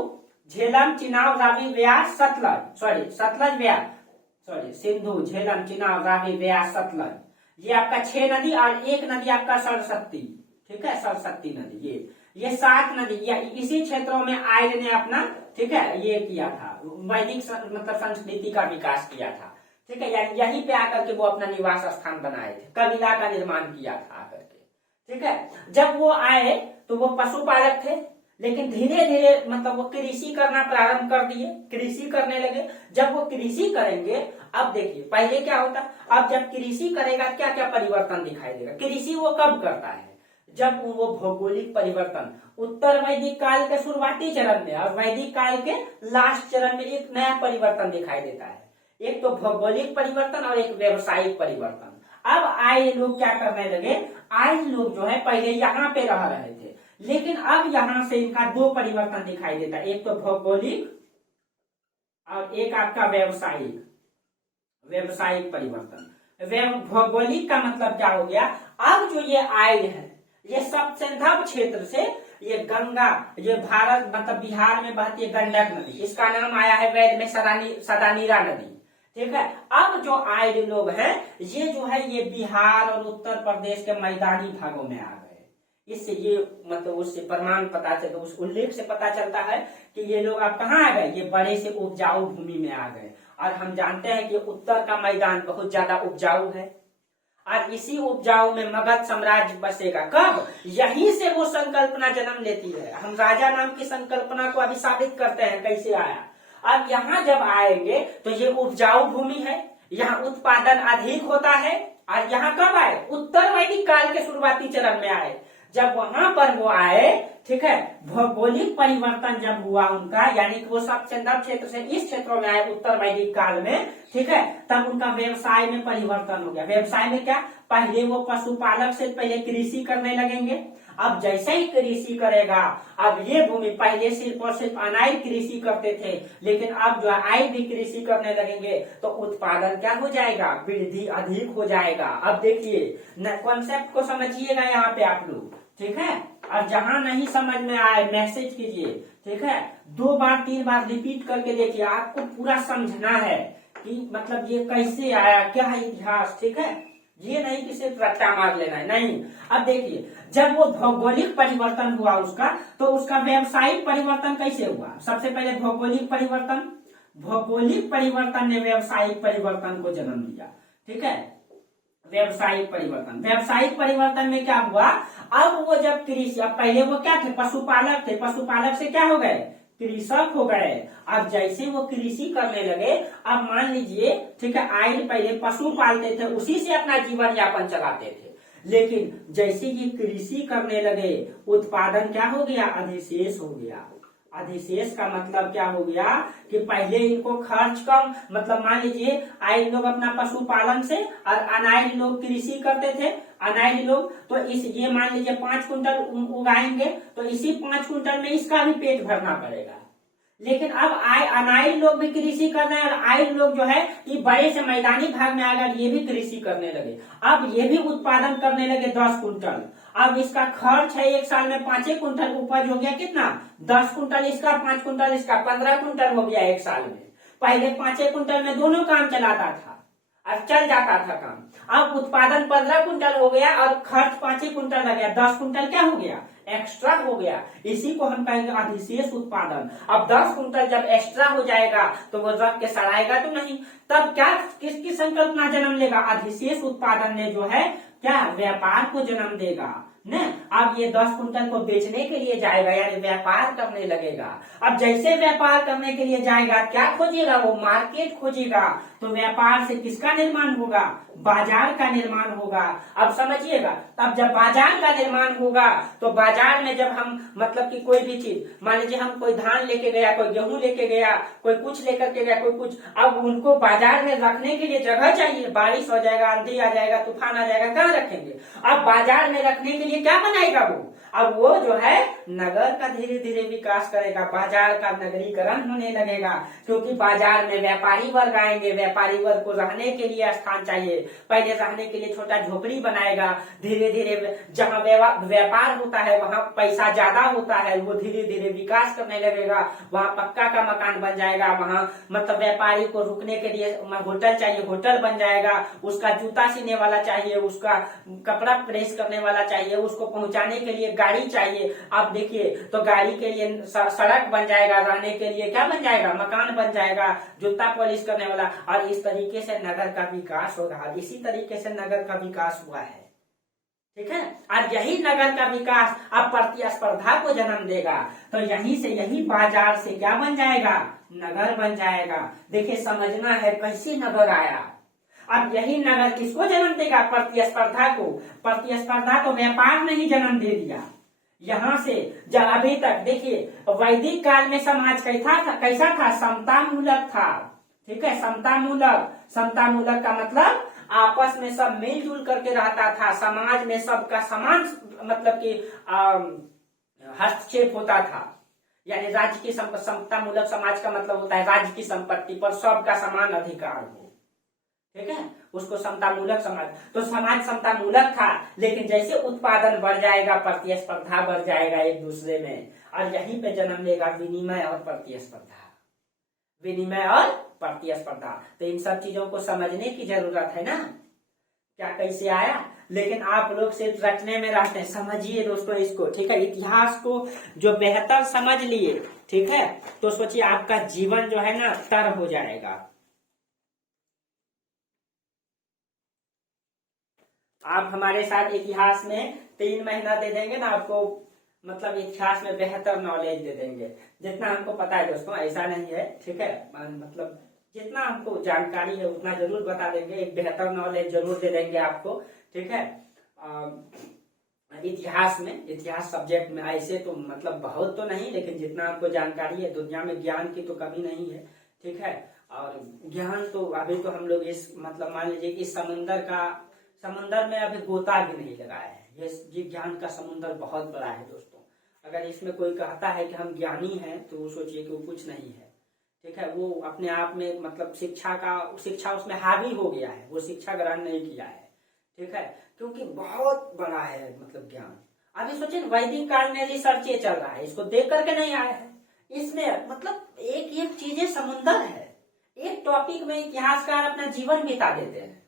झेलम, चिनाब, रावी, व्यास, सतलज, सतलज, व्यास, सिंधु, झेलम, चिनाब, रावी, व्यास, सतलज, ये आपका 6 नदी, और एक नदी आपका सरस्वती, ठीक है, सरस्वती नदी। ये 7 नदी इसी क्षेत्रों में आर्य ने अपना, ठीक है, ये किया था, वैदिक मतलब संस्कृति का विकास किया था, ठीक है। यहीं पे आकर के वो अपना निवास स्थान बनाए थे, कबीला का निर्माण किया था आकर के, ठीक है। जब वो आए तो वो पशुपालक थे, लेकिन धीरे धीरे मतलब वो कृषि करना प्रारंभ कर दिए, कृषि करने लगे। जब वो कृषि करेंगे, अब देखिए पहले क्या होता, अब जब कृषि करेगा क्या क्या परिवर्तन दिखाई देगा। कृषि वो कब करता है, जब वो भौगोलिक परिवर्तन उत्तर वैदिक काल के शुरुआती चरण में और वैदिक काल के लास्ट चरण में एक नया परिवर्तन दिखाई देता है, एक तो भौगोलिक परिवर्तन और एक व्यवसायिक परिवर्तन। अब आर्य लोग क्या करने लगे, आर्य लोग जो है पहले यहाँ पे रह रहे थे, लेकिन अब यहाँ से इनका दो परिवर्तन दिखाई देता है, एक तो भौगोलिक और एक आपका व्यावसायिक परिवर्तन। भौगोलिक का मतलब क्या हो गया, अब जो ये आयल है ये सब सिंधु क्षेत्र से ये गंगा, ये भारत मतलब बिहार में बहती है गंडक नदी, इसका नाम आया है वेद में सदानीरा नदी। ठीक है, अब जो आर्य लोग हैं ये जो है ये बिहार और उत्तर प्रदेश के मैदानी भागों में आ गए। इससे ये मतलब उससे प्रमाण पता चलता, उस उल्लेख से पता चलता है कि ये लोग अब कहाँ आ गए, ये बड़े से उपजाऊ भूमि में आ गए। और हम जानते हैं कि उत्तर का मैदान बहुत ज्यादा उपजाऊ है और इसी उपजाऊ में मगध साम्राज्य बसेगा। कब, यहीं से वो संकल्पना जन्म लेती है। हम राजा नाम की संकल्पना को अभी साबित करते हैं कैसे आया। अब यहाँ जब आएंगे तो ये उपजाऊ भूमि है, यहाँ उत्पादन अधिक होता है। और यहाँ कब आए, उत्तर वैदिक काल के शुरुआती चरण में आए। जब वहां पर वो आए, ठीक है, भौगोलिक परिवर्तन जब हुआ उनका, यानी कि वो सब सिंधु क्षेत्र से इस क्षेत्रों में आए उत्तर वैदिक काल में, ठीक है, तब उनका व्यवसाय में परिवर्तन हो गया। व्यवसाय में क्या, पहले वो पशुपालक से पहले कृषि करने लगेंगे। अब जैसे ही कृषि करेगा, अब ये भूमि पहले सिर्फ और सिर्फ अनाज कृषि करते थे, लेकिन अब जो आय भी कृषि करने लगेंगे तो उत्पादन क्या हो जाएगा, वृद्धि अधिक हो जाएगा। अब देखिए कॉन्सेप्ट को समझिएगा यहाँ पे आप लोग, ठीक है। और जहां नहीं समझ में आए मैसेज कीजिए, ठीक है, 2 बार 3 बार रिपीट करके देखिए, आपको पूरा समझना है कि मतलब ये कैसे आया, क्या इतिहास, ठीक है। ये नहीं कि सिर्फ रट्टा मार लेना है, नहीं। अब देखिए जब वो भौगोलिक परिवर्तन हुआ उसका, तो उसका व्यावसायिक परिवर्तन कैसे हुआ। सबसे पहले भौगोलिक परिवर्तन ने व्यावसायिक परिवर्तन को जन्म दिया, ठीक है। व्यावसायिक परिवर्तन में क्या हुआ, अब वो जब कृषि, अब पहले वो क्या थे, पशुपालक थे, पशुपालक से क्या हो गए, कृषक हो गए। अब जैसे वो कृषि करने लगे, अब मान लीजिए, ठीक है, आए पहले पशु पालते थे, उसी से अपना जीवन यापन चलाते थे। लेकिन जैसे ये कृषि करने लगे, उत्पादन क्या हो गया, अधिशेष हो गया। अधिशेष का मतलब क्या हो गया कि पहले इनको खर्च कम, मतलब मान लीजिए आए लोग अपना पशुपालन से और अनाज लोग कृषि करते थे, अनाज लोग, तो इस ये मान लीजिए 5 कुंटल उगाएंगे तो इसी 5 कुंटल में इसका भी पेट भरना पड़ेगा। लेकिन अब अनाज लोग भी कृषि कर रहे हैं और आय लोग जो है ये बड़े से मैदानी भाग में आकर ये भी कृषि करने लगे। अब ये भी उत्पादन करने लगे 10 कुंटल। अब इसका खर्च है एक साल में 5 कुंटल, उपज हो गया कितना, 10 कुंटल इसका, 5 कुंटल इसका, 15 कुंटल हो गया एक साल में। पहले 5 कुंटल में दोनों काम चलाता था और चल जाता था काम। अब उत्पादन 15 कुंटल हो गया और खर्च 5 कुंटल लग गया, 10 कुंटल क्या हो गया, एक्स्ट्रा हो गया। इसी को हम कहेंगे अधिशेष उत्पादन। अब 10 कुंटल जब एक्स्ट्रा हो जाएगा तो वो रख के सड़ाएगा तो नहीं, तब क्या किसकी संकल्पना जन्म लेगा, अधिशेष उत्पादन ने जो है क्या व्यापार को जन्म देगा न। अब ये 10 कुंटल को बेचने के लिए जाएगा, यानी व्यापार करने लगेगा। अब जैसे व्यापार करने के लिए जाएगा क्या खोजेगा, वो मार्केट खोजेगा। तो व्यापार से किसका निर्माण होगा, बाजार का निर्माण होगा। अब समझिएगा, तब जब बाजार का निर्माण होगा तो बाजार में जब हम मतलब कि कोई भी चीज, मान लीजिए हम कोई धान लेके गया, कोई गेहूं लेके गया, कोई कुछ लेकर के गया, कोई कुछ, अब उनको बाजार में रखने के लिए जगह चाहिए। बारिश हो जाएगा, आंधी आ जाएगा, तूफान आ जाएगा, कहाँ रखेंगे। अब बाजार में रखने के लिए क्या बनाएगा वो, अब वो जो है नगर का धीरे धीरे विकास करेगा, बाजार का नगरीकरण होने लगेगा। क्योंकि बाजार में व्यापारी वर्ग आएंगे, व्यापारी वर्ग को रहने के लिए स्थान चाहिए। पहले रहने के लिए छोटा झोपड़ी बनाएगा, धीरे धीरे जहाँ व्यापार होता है वहाँ पैसा ज्यादा होता है, वो धीरे धीरे विकास करने लगेगा। वहाँ पक्का का मकान बन जाएगा, वहाँ मतलब व्यापारी को रुकने के लिए होटल चाहिए, होटल बन जाएगा। उसका जूता सीने वाला चाहिए, उसका कपड़ा प्रेस करने वाला चाहिए, उसको पहुंचाने के लिए गाड़ी चाहिए। आप देखिए तो गाड़ी के लिए सड़क बन जाएगा, रहने के लिए क्या बन जाएगा, मकान बन जाएगा, जूता पॉलिश करने वाला। और इस तरीके से नगर का विकास होगा। इसी तरीके से नगर का विकास हुआ है, ठीक है। और यही नगर का विकास अब प्रतिस्पर्धा को जन्म देगा। तो यहीं से, यही बाजार से क्या बन जाएगा, नगर बन जाएगा। देखिए समझना है कैसे नगर आया। अब यही नगर किसको जन्म देगा, प्रतिस्पर्धा को। प्रतिस्पर्धा तो व्यापार ने ही जन्म दे दिया। यहाँ से जब अभी तक देखिए वैदिक काल में समाज कैसा था, समता मूलक था, ठीक है। समता मूलक का मतलब आपस में सब मिलजुल करके रहता था, समाज में सबका समान मतलब कि हस्तक्षेप होता था। यानी राज्य की समता मूलक समाज का मतलब होता है राज्य की संपत्ति पर सबका समान अधिकार हो, ठीक है, उसको समता मूलक समाज। तो समाज समता मूलक था, लेकिन जैसे उत्पादन बढ़ जाएगा, प्रतिस्पर्धा बढ़ जाएगा एक दूसरे में, और यहीं पे जन्म लेगा विनिमय और प्रतिस्पर्धा, विनिमय और प्रतिस्पर्धा। तो इन सब चीजों को समझने की जरूरत है ना, क्या कैसे आया। लेकिन आप लोग सिर्फ रटने में रहते हैं। समझिए दोस्तों इसको, ठीक है, इतिहास को जो बेहतर समझ लिए, ठीक है, तो सोचिए आपका जीवन जो है ना तर हो जाएगा। आप हमारे साथ इतिहास में 3 महीना दे देंगे ना, आपको मतलब इतिहास में बेहतर नॉलेज दे देंगे। जितना हमको पता है दोस्तों, ऐसा नहीं है, ठीक है, मतलब जितना हमको जानकारी है उतना जरूर बता देंगे, एक बेहतर नॉलेज जरूर दे देंगे आपको, ठीक है। इतिहास में, इतिहास सब्जेक्ट में ऐसे तो मतलब बहुत तो नहीं, लेकिन जितना आपको जानकारी है, दुनिया में ज्ञान की तो कमी नहीं है, ठीक है। और ज्ञान तो अभी तो हम लोग इस मतलब मान लीजिए कि समुंदर में अभी गोता भी नहीं लगाया है। ये ज्ञान का समुंदर बहुत बड़ा है दोस्तों। अगर इसमें कोई कहता है कि हम ज्ञानी हैं, तो वो सोचिए कि वो कुछ नहीं है, ठीक है। वो अपने आप में मतलब शिक्षा उसमें हावी हो गया है, वो शिक्षा ग्रहण नहीं किया है, ठीक है, क्योंकि बहुत बड़ा है मतलब ज्ञान। अभी सोचिए वैदिक काल में रिसर्च ये चल रहा है, इसको देख करके नहीं आया है। इसमें मतलब एक एक चीजें समुंदर है, एक टॉपिक में इतिहासकार अपना जीवन बिता देते हैं।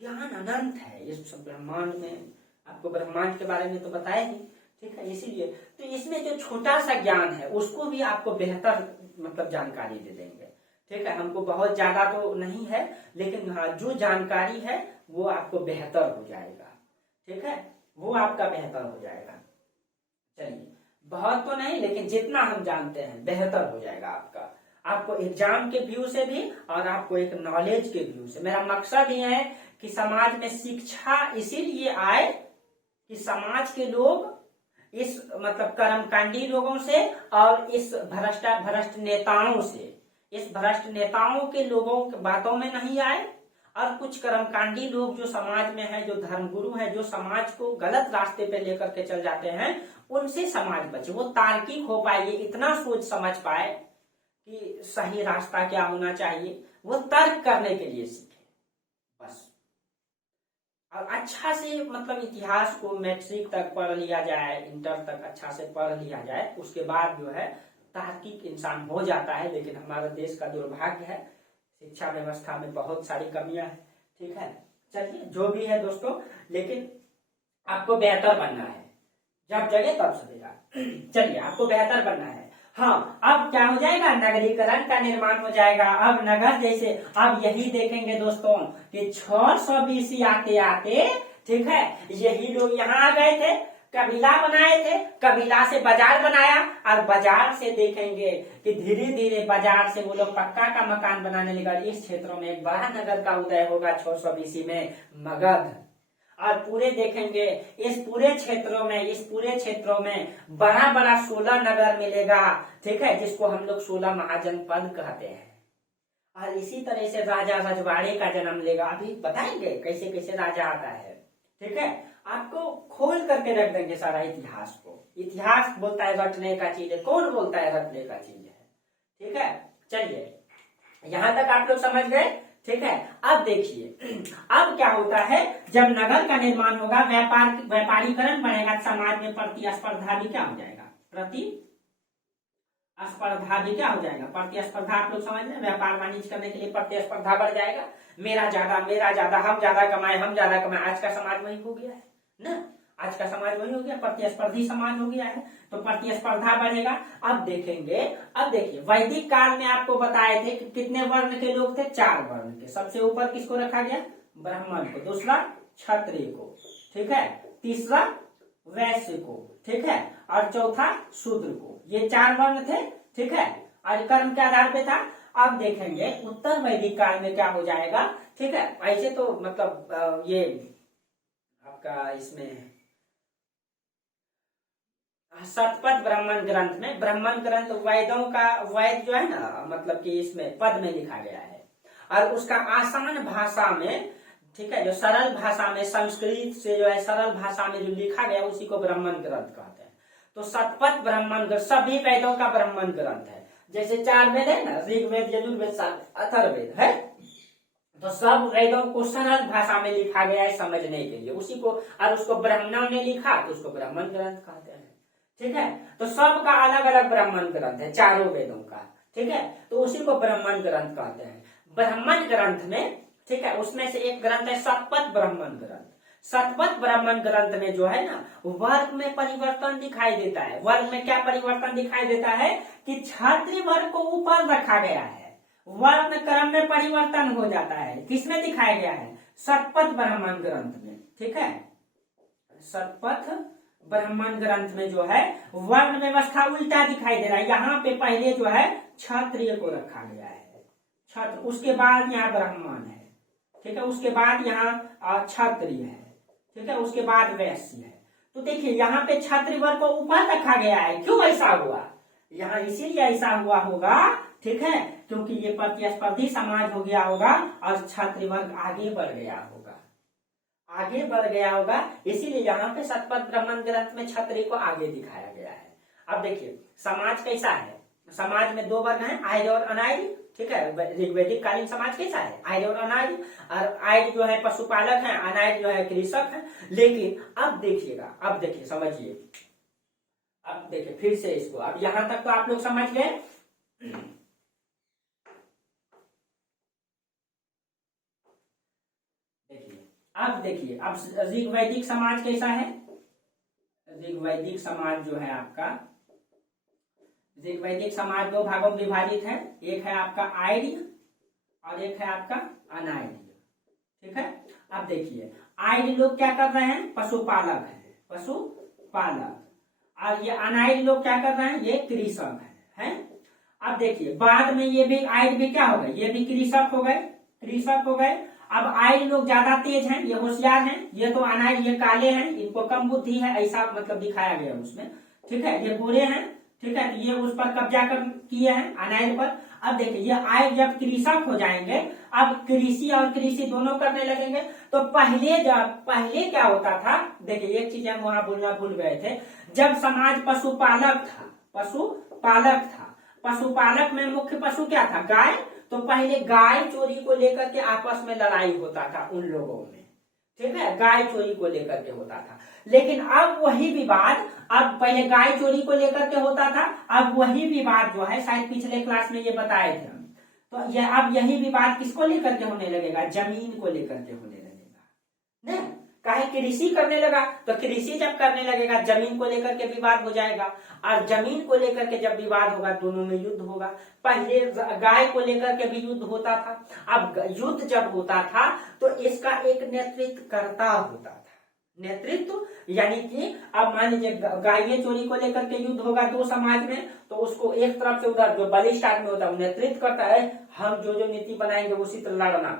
ज्ञान अनंत है इस ब्रह्मांड में। आपको ब्रह्मांड के बारे में तो बताया ही, ठीक है, इसीलिए तो इसमें जो छोटा सा ज्ञान है उसको भी आपको बेहतर मतलब जानकारी दे देंगे, ठीक है। हमको बहुत ज्यादा तो नहीं है, लेकिन हाँ जो जानकारी है वो आपको बेहतर हो जाएगा, ठीक है, वो आपका बेहतर हो जाएगा। चलिए, बहुत तो नहीं, लेकिन जितना हम जानते हैं बेहतर हो जाएगा आपको एग्जाम के व्यू से भी और आपको एक नॉलेज के व्यू से। मेरा मकसद ये है कि समाज में शिक्षा इसीलिए आए कि समाज के लोग इस मतलब कर्मकांडी लोगों से और इस भ्रष्ट नेताओं से, इस भ्रष्ट नेताओं के लोगों की बातों में नहीं आए, और कुछ कर्मकांडी लोग जो समाज में है, जो धर्मगुरु है, जो समाज को गलत रास्ते पे लेकर के चल जाते हैं, उनसे समाज बचे, वो तार्किक हो पाए, ये इतना सोच समझ पाए कि सही रास्ता क्या होना चाहिए, वो तर्क करने के लिए सीखे बस। और अच्छा से मतलब इतिहास को मैट्रिक तक पढ़ लिया जाए, इंटर तक अच्छा से पढ़ लिया जाए, उसके बाद जो है तार्किक इंसान हो जाता है। लेकिन हमारे देश का दुर्भाग्य है, शिक्षा व्यवस्था में बहुत सारी कमियां हैं, ठीक है। चलिए जो भी है दोस्तों, लेकिन आपको बेहतर बनना है, जब जगे तब सवेरा। चलिए, आपको बेहतर बनना है। हाँ, अब क्या हो जाएगा, नगरीकरण का निर्माण हो जाएगा। अब नगर जैसे, अब यही देखेंगे दोस्तों कि 600 BC आते आते, ठीक है, यही लोग यहाँ आ गए थे, कबीला बनाए थे, कबीला से बाजार बनाया, और बाजार से देखेंगे कि धीरे धीरे बाजार से वो लोग पक्का का मकान बनाने लगे। इस क्षेत्रों में एक बड़ा नगर का उदय होगा 600 BC में, मगध। और पूरे देखेंगे इस पूरे क्षेत्रों में बड़ा बड़ा 16 नगर मिलेगा, ठीक है, जिसको हम लोग 16 महाजनपद कहते हैं। और इसी तरह से राजा रजवाड़े का जन्म लेगा। अभी बताएंगे कैसे कैसे राजा आता है, ठीक है, आपको खोल करके रख देंगे सारा इतिहास को। इतिहास बोलता है रटने का चीज है, कौन बोलता है रटने का चीज है, ठीक है। चलिए, यहां तक आप लोग समझ गए, ठीक है। अब देखिए, अब क्या होता है, जब नगर का निर्माण होगा, व्यापारीकरण बढ़ेगा, समाज में प्रतिस्पर्धा भी क्या हो जाएगा, प्रतिस्पर्धा भी क्या हो जाएगा, प्रतिस्पर्धा। आप लोग समझ रहे, व्यापार वाणिज्य करने के लिए प्रतिस्पर्धा बढ़ जाएगा, मेरा ज्यादा, हम ज्यादा कमाए, आज का समाज वही हो गया है ना, आज का समाज वही हो गया, प्रतिस्पर्धी समाज हो गया है, तो प्रतिस्पर्धा बढ़ेगा। अब देखिए वैदिक काल में आपको बताए थे कि कितने वर्ण के लोग थे, 4 वर्ण के। सबसे ऊपर किसको रखा गया, ब्राह्मण को, दूसरा क्षत्रिय को, ठीक है, तीसरा वैश्य को, ठीक है, और चौथा शूद्र को। ये 4 वर्ण थे, ठीक है, और कर्म के आधार पे था। अब देखेंगे उत्तर वैदिक काल में क्या हो जाएगा, ठीक है। ऐसे तो मतलब ये आपका इसमें शतपथ ब्राह्मण ग्रंथ वेदों का वेद जो है ना, मतलब कि इसमें पद में लिखा गया है, और उसका आसान भाषा में, ठीक है, जो सरल भाषा में, संस्कृत से जो है सरल भाषा में जो लिखा गया, उसी को ब्राह्मण ग्रंथ कहते हैं। तो शतपथ ब्राह्मण ग्रंथ सभी वेदों का ब्राह्मण ग्रंथ है। जैसे 4 वेद है ना, ऋग्वेद, यजुर्वेद, अथर्ववेद है, तो सब वेदों को सरल भाषा में लिखा गया है समझने के लिए, उसी को, और उसको ब्राह्मणों ने लिखा तो उसको ब्राह्मण ग्रंथ कहते हैं। ठीक है, तो सबका अलग अलग ब्राह्मण ग्रंथ है चारों वेदों का। ठीक है, तो उसी को ब्राह्मण ग्रंथ कहते हैं। ब्राह्मण ग्रंथ में, ठीक है, उसमें से एक ग्रंथ है शतपथ ब्राह्मण ग्रंथ। शतपथ ब्राह्मण ग्रंथ में जो है ना, वर्ग में परिवर्तन दिखाई देता है। वर्ग में क्या परिवर्तन दिखाई देता है कि क्षत्रिय वर्ग को ऊपर रखा गया है, वर्ण क्रम में परिवर्तन हो जाता है। किसमें दिखाया गया है? शतपथ ब्राह्मण ग्रंथ में। ठीक है, शतपथ ब्राह्मण ग्रंथ में जो है वर्ण व्यवस्था उल्टा दिखाई दे रहा है। यहाँ पे पहले जो है क्षत्रिय को रखा गया है, क्षत्र, उसके बाद यहाँ ब्राह्मण है। ठीक है, उसके बाद यहाँ क्षत्रिय है। ठीक है, उसके बाद वैश्य है। तो देखिए यहाँ पे क्षत्रिय वर्ग को ऊपर रखा गया है। क्यों ऐसा हुआ? यहाँ इसीलिए ऐसा हुआ होगा, ठीक है, क्योंकि ये प्रतिस्पर्धी समाज हो गया होगा और क्षत्रिय वर्ग आगे बढ़ गया होगा, आगे बढ़ गया होगा, इसीलिए यहाँ पे शतपथ ब्राह्मण ग्रंथ में क्षत्रिय को आगे दिखाया गया है। अब देखिए समाज कैसा है, समाज में 2 वर्ग हैं, आर्य और अनार्य। ठीक है, ऋग्वैदिक कालीन समाज कैसा है? आर्य और अनार्य। और आर्य जो है पशुपालक है, अनार्य जो है कृषक है। लेकिन अब देखिएगा, अब देखिए, समझिए, अब देखिए फिर से इसको, अब यहां तक तो आप लोग समझ गए। देखिए, अब देखिए, अब ऋग्वैदिक समाज कैसा है? ऋग्वैदिक समाज जो है आपका, ऋग्वैदिक समाज 2 भागों में विभाजित है। एक है आपका आर्य और एक है आपका अनार्य। ठीक है, अब देखिए आर्य लोग क्या कर रहे हैं? पशुपालक है, पशुपालक। और ये अनार्य लोग क्या कर रहे हैं? ये कृषक है। अब देखिए बाद में ये भी आर्य भी क्या हो गए? ये भी कृषक हो गए, कृषक हो गए। अब आर्य लोग ज्यादा तेज हैं, ये होशियार हैं, ये तो अनार्य, ये काले हैं, इनको कम बुद्धि है, ऐसा मतलब दिखाया गया उसमें। ठीक है, ये गोरे हैं। ठीक है, ये उस पर कब्जा कर किए हैं अनार्य पर। अब देखिए ये आर्य जब कृषक हो जाएंगे, अब कृषि और कृषि दोनों करने लगेंगे। तो पहले क्या होता था? देखिए एक चीज हम वहां बोलना भूल गए थे। जब समाज पशुपालक था, पशुपालक था, पशुपालक में मुख्य पशु क्या था? गाय। तो पहले गाय चोरी को लेकर के आपस में लड़ाई होता था उन लोगों में। ठीक है, गाय चोरी को लेकर के होता था। लेकिन अब वही विवाद, अब पहले गाय चोरी को लेकर के होता था, अब वही विवाद जो है, शायद पिछले क्लास में ये बताए थे हम, तो ये अब यही विवाद किसको लेकर के होने लगेगा? जमीन को लेकर के होने लगेगा। नहीं, काहे कृषि करने लगा, तो कृषि जब करने लगेगा जमीन को लेकर के विवाद हो जाएगा। और जमीन को लेकर के जब विवाद होगा दोनों में युद्ध होगा। पहले गाय को लेकर के भी युद्ध होता था। अब युद्ध जब होता था तो इसका एक नेतृत्व करता होता था। नेतृत्व यानी कि अब मान लीजिए गाय चोरी को लेकर के युद्ध होगा 2 समाज में, तो उसको एक तरफ से उधर जो बलिष्ठ आदमी होता है वो नेतृत्व करता है, हम जो नीति बनाएंगे उसी तरह लड़ना,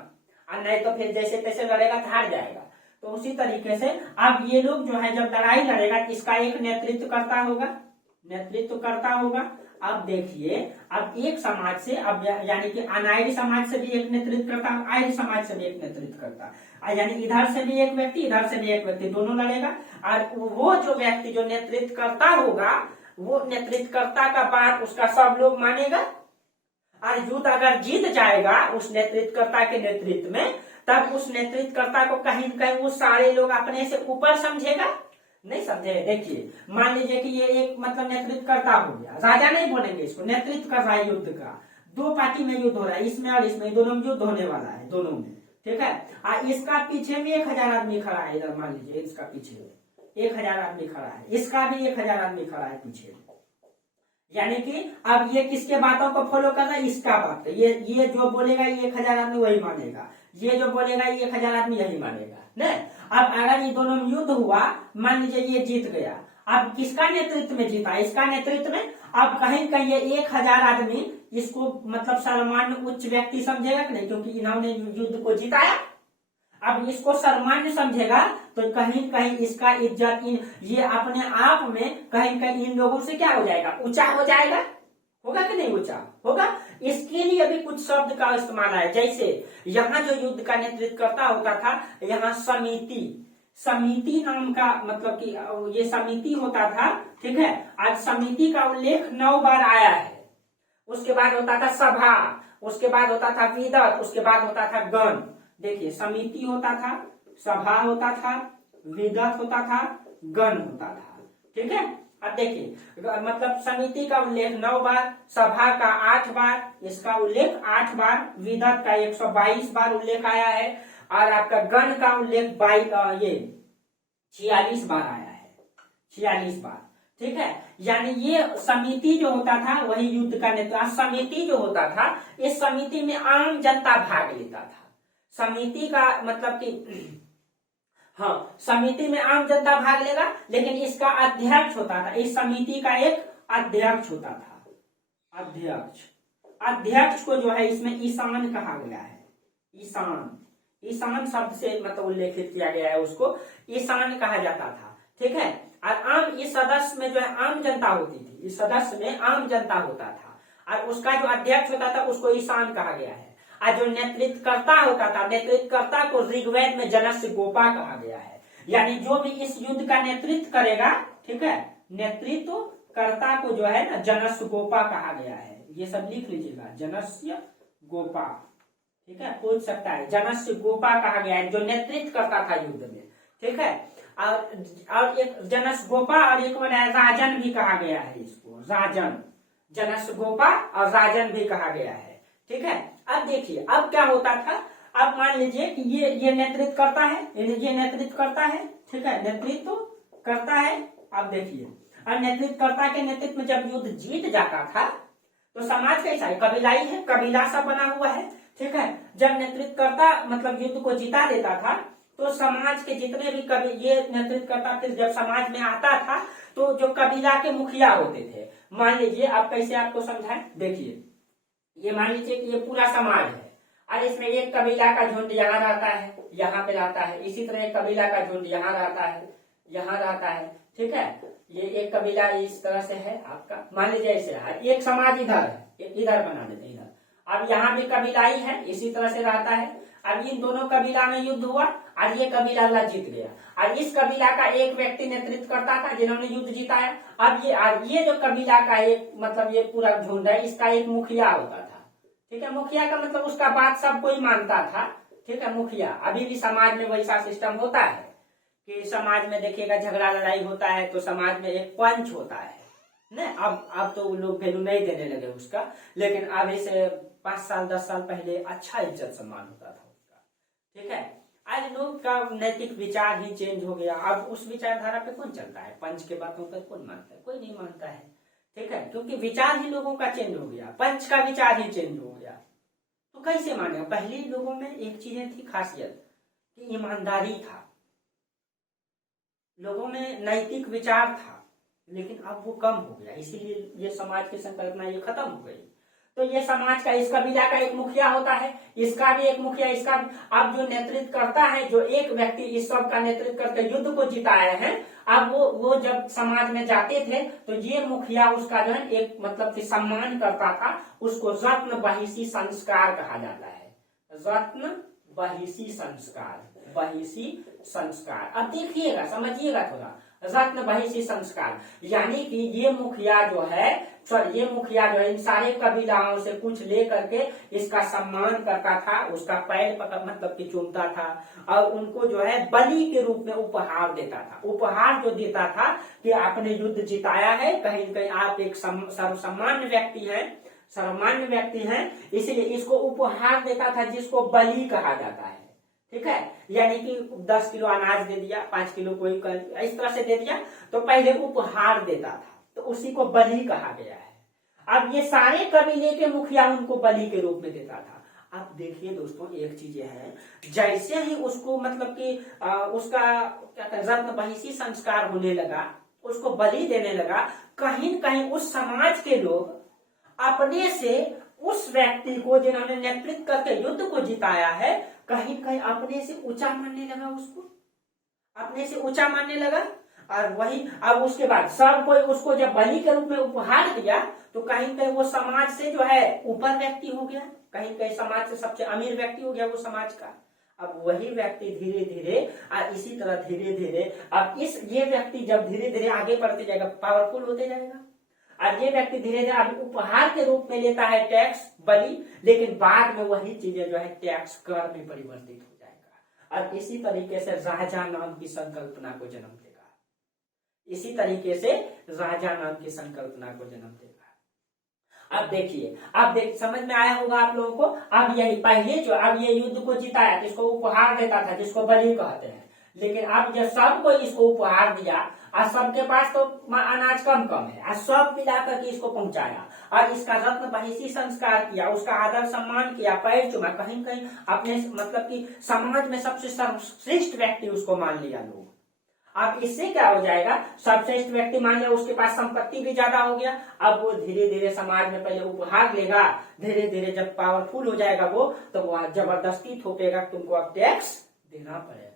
और नहीं तो फिर जैसे तैसे लड़ेगा तो हार जाएगा। तो उसी तरीके से अब ये लोग जो है जब लड़ाई लड़ेगा इसका एक नेतृत्व करता होगा, नेतृत्व करता होगा। अब देखिए अब एक समाज से, अब यानी कि अनार्य समाज से भी एक नेतृत्व करता, आर्य समाज से भी एक नेतृत्व करता, यानी इधर से भी एक व्यक्ति, इधर से भी एक व्यक्ति, दोनों लड़ेगा। और वो जो व्यक्ति जो नेतृत्व करता होगा, वो नेतृत्वकर्ता का बात उसका सब लोग मानेगा। और युद्ध अगर जीत जाएगा उस नेतृत्वकर्ता के नेतृत्व में, तब उस नेतृत्वकर्ता को कहीं न कहीं वो सारे लोग अपने से ऊपर समझेगा, नहीं समझे। देखिए मान लीजिए कि ये एक मतलब नेतृत्वकर्ता हो गया, राजा नहीं बोलेंगे इसको, नेतृत्व कर रहा है युद्ध का, 2 पार्टी में युद्ध हो रहा है, इसमें और इसमें, दोनों में युद्ध होने वाला है, दोनों में। ठीक है, और इसका पीछे में 1000 आदमी खड़ा है, इधर मान लीजिए इसका पीछे 1000 आदमी खड़ा है, इसका भी 1000 आदमी खड़ा है पीछे। यानी कि अब ये किसके बातों को फॉलो कर रहा है? इसका बात। ये जो बोलेगा ये 1000 आदमी वही मानेगा, ये जो बोलेगा ये 1000 आदमी यही मानेगा। नहीं, अब अगर ये दोनों में युद्ध हुआ, मान लीजिए ये जीत गया, अब किसका नेतृत्व में जीता? इसका नेतृत्व में। अब कहीं कहीं ये 1000 आदमी इसको मतलब सर्वमान्य उच्च व्यक्ति समझेगा कि नहीं, क्योंकि इन्होंने युद्ध को जिताया। अब इसको सर्वमान्य समझेगा तो कहीं कहीं इसका इज्जत ये अपने आप में कहीं कहीं इन लोगों से क्या हो जाएगा? ऊंचा हो जाएगा। होगा कि नहीं? ऊंचा होगा। इसके लिए भी कुछ शब्द का इस्तेमाल है, जैसे यहाँ जो युद्ध का नेतृत्व करता होता था, यहाँ समिति, समिति नाम का मतलब कि ये समिति होता था, ठीक है। आज समिति का उल्लेख 9 बार आया है। उसके बाद होता था सभा, उसके बाद होता था विदत, उसके बाद होता था गण। देखिए समिति होता था, सभा होता था, विदत होता था, गण होता था, ठीक है। अब देखिए मतलब समिति का उल्लेख 9 बार, सभा का 8 बार, इसका उल्लेख 8 बार, विदत का 122 बार उल्लेख आया है, और आपका गण का उल्लेख 46 बार आया है, 46 बार, ठीक है। यानी ये समिति जो होता था वही युद्ध का नेतृत्व। समिति जो होता था, इस समिति में आम जनता भाग लेता था। समिति का मतलब कि हाँ, समिति में आम जनता भाग लेगा, लेकिन इसका अध्यक्ष होता था, इस समिति का एक अध्यक्ष होता था। अध्यक्ष को जो है इसमें ईशान कहा गया है। ईशान शब्द से मतलब उल्लेखित किया गया है, उसको ईशान कहा जाता था, ठीक है। और आम इस सदस्य में जो है आम जनता होती थी, इस सदस्य में आम जनता होता था, और उसका जो अध्यक्ष होता था उसको ईशान कहा गया है। और जो नेतृत्वकर्ता होता था, नेतृत्वकर्ता को ऋग्वेद में जनस्य गोपा कहा गया है। यानी जो भी इस युद्ध का नेतृत्व करेगा, ठीक है, नेतृत्वकर्ता को जो है ना जनस्य गोपा कहा गया है। ये सब लिख लीजिएगा, जनस्य गोपा, ठीक है, पूछ सकता है। जनस्य गोपा कहा गया है, जो नेतृत्व करता था युद्ध में, ठीक है। और एक जनस्य गोपा और एक राजन भी कहा गया है, इसको राजन, जनस्य गोपा और राजन भी कहा गया है, ठीक है। अब देखिए अब क्या होता था, अब मान लीजिए कि ये नेतृत्व करता है, ये नेतृत्व करता है, ठीक है, नेतृत्व करता है। अब देखिए अब नेतृत्वकर्ता के नेतृत्व में जब युद्ध जीत जाता था तो समाज कैसा है, कबीलाई है, कबीला सा बना हुआ है, ठीक है। जब नेतृत्वकर्ता मतलब युद्ध को जिता देता था तो समाज के जितने भी ये नेतृत्वकर्ता फिर जब समाज में आता था तो जो कबीला के मुखिया होते थे, मान लीजिए आप कैसे आपको समझाएं, देखिए ये मान लीजिए कि ये पूरा समाज है, और इसमें एक कबीला का झुंड यहाँ रहता है, यहाँ पे रहता है, इसी तरह एक कबीला का झुंड यहाँ रहता है, यहाँ रहता है, ठीक है। ये एक कबीला इस तरह से है आपका, मान लीजिए ऐसे है, एक समाज इधर है, इधर बना देते इधर। अब यहाँ भी कबीलाई है, इसी तरह से रहता है। अब इन दोनों कबीला में युद्ध हुआ और ये कबीला जीत गया, और इस कबीला का एक व्यक्ति नेतृत्व करता था जिन्होंने युद्ध जिताया। अब ये जो कबीला का एक मतलब ये पूरा झुंड है, इसका एक मुखिया होता था, ठीक है। मुखिया का मतलब उसका बात सब कोई मानता था, ठीक है, मुखिया। अभी भी समाज में वैसा सिस्टम होता है कि समाज में देखिएगा झगड़ा लड़ाई होता है तो समाज में एक पंच होता है ना। अब तो लोग वैल्यू नहीं देने लगे उसका, लेकिन अभी से 5 साल 10 साल पहले अच्छा इज्जत सम्मान होता था उसका, ठीक है। आज लोग का नैतिक विचार ही चेंज हो गया। अब उस विचारधारा पे कौन चलता है, पंच के बातों पर कौन मानता है, कोई नहीं मानता है, ठीक है, क्योंकि विचार ही लोगों का चेंज हो गया, पंच का विचार ही चेंज हो गया। तो कैसे माने, पहले लोगों में एक चीजें थी खासियत कि ईमानदारी था, लोगों में नैतिक विचार था, लेकिन अब वो कम हो गया, इसीलिए ये समाज की संकल्पना ये खत्म हो गई। तो ये समाज का इस कबीला का एक मुखिया होता है, इसका भी एक मुखिया, इसका अब जो नेतृत्व करता है, जो एक व्यक्ति इस सब का नेतृत्व करके युद्ध को जिताए हैं, अब वो जब समाज में जाते थे तो ये मुखिया उसका जो है एक मतलब कि सम्मान करता था, उसको रत्न बहिषी संस्कार कहा जाता है, रत्न बहिषी संस्कार, बहिषी संस्कार। अब देखिएगा समझिएगा थोड़ा, रत्न बहिषी संस्कार यानी कि ये मुखिया जो है इन सारे कबीलाओं से कुछ ले करके इसका सम्मान करता था, उसका पैर पकड़ मतलब कि चूमता था, और उनको जो है बलि के रूप में उपहार देता था। उपहार जो देता था कि आपने युद्ध जिताया है, कहीं न कहीं आप एक सर्वसामान्य व्यक्ति हैं, इसीलिए इसको उपहार देता था, जिसको बलि कहा जाता है, ठीक है। यानी कि 10 किलो अनाज दे दिया, 5 किलो कोई इस तरह से दे दिया, तो पहले उपहार देता था, तो उसी को बलि कहा गया है। अब ये सारे कबीले के मुखिया उनको बलि के रूप में देता था। अब देखिए दोस्तों एक चीज है, जैसे ही उसको मतलब कि उसका क्या कहते हैं रत्न बहिषी संस्कार होने लगा, उसको बलि देने लगा, कहीं न कहीं उस समाज के लोग अपने से उस व्यक्ति को जिन्होंने नेतृत्व करके युद्ध को जिताया है, कहीं कहीं अपने से ऊंचा मानने लगा, उसको अपने से ऊंचा मानने लगा। और वही अब उसके बाद सब कोई उसको जब बलि के रूप में उपहार दिया तो कहीं कहीं वो समाज से जो है ऊपर व्यक्ति हो गया, कहीं कहीं समाज से सबसे अमीर व्यक्ति हो गया वो समाज का। अब वही व्यक्ति धीरे धीरे और इसी तरह धीरे धीरे अब ये व्यक्ति जब धीरे धीरे आगे बढ़ते जाएगा, पावरफुल होते जाएगा, और ये व्यक्ति धीरे धीरे अभी उपहार के रूप में लेता है टैक्स, बलि, लेकिन बाद में वही चीजें जो है टैक्स कर में परिवर्तित हो जाएगा। और इसी तरीके से राजा नाम की संकल्पना को जन्म देगा, इसी तरीके से राजा नाम की संकल्पना को जन्म देगा। अब देखिए, अब समझ में आया होगा आप लोगों को। अब यही पहले जो अब ये युद्ध को जिताया, जिसको उपहार देता था, जिसको बलि कहते हैं, लेकिन अब जब सबको इसको उपहार दिया और सबके पास तो अनाज कम कम है, और सब मिला करके इसको पहुंचाया और इसका रत्न बहिष्ठी संस्कार किया, उसका आदर सम्मान किया, पैर चुमा, कहीं कहीं अपने मतलब कि समाज में सबसे सर्वश्रेष्ठ व्यक्ति उसको मान लिया लोग। अब इससे क्या हो जाएगा, सर्वश्रेष्ठ व्यक्ति मान लिया, उसके पास संपत्ति भी ज्यादा हो गया। अब वो धीरे धीरे समाज में पहले उपहार लेगा, धीरे धीरे जब पावरफुल हो जाएगा वो, तो वो जबरदस्ती थोपेगा, तुमको अब टैक्स देना पड़ेगा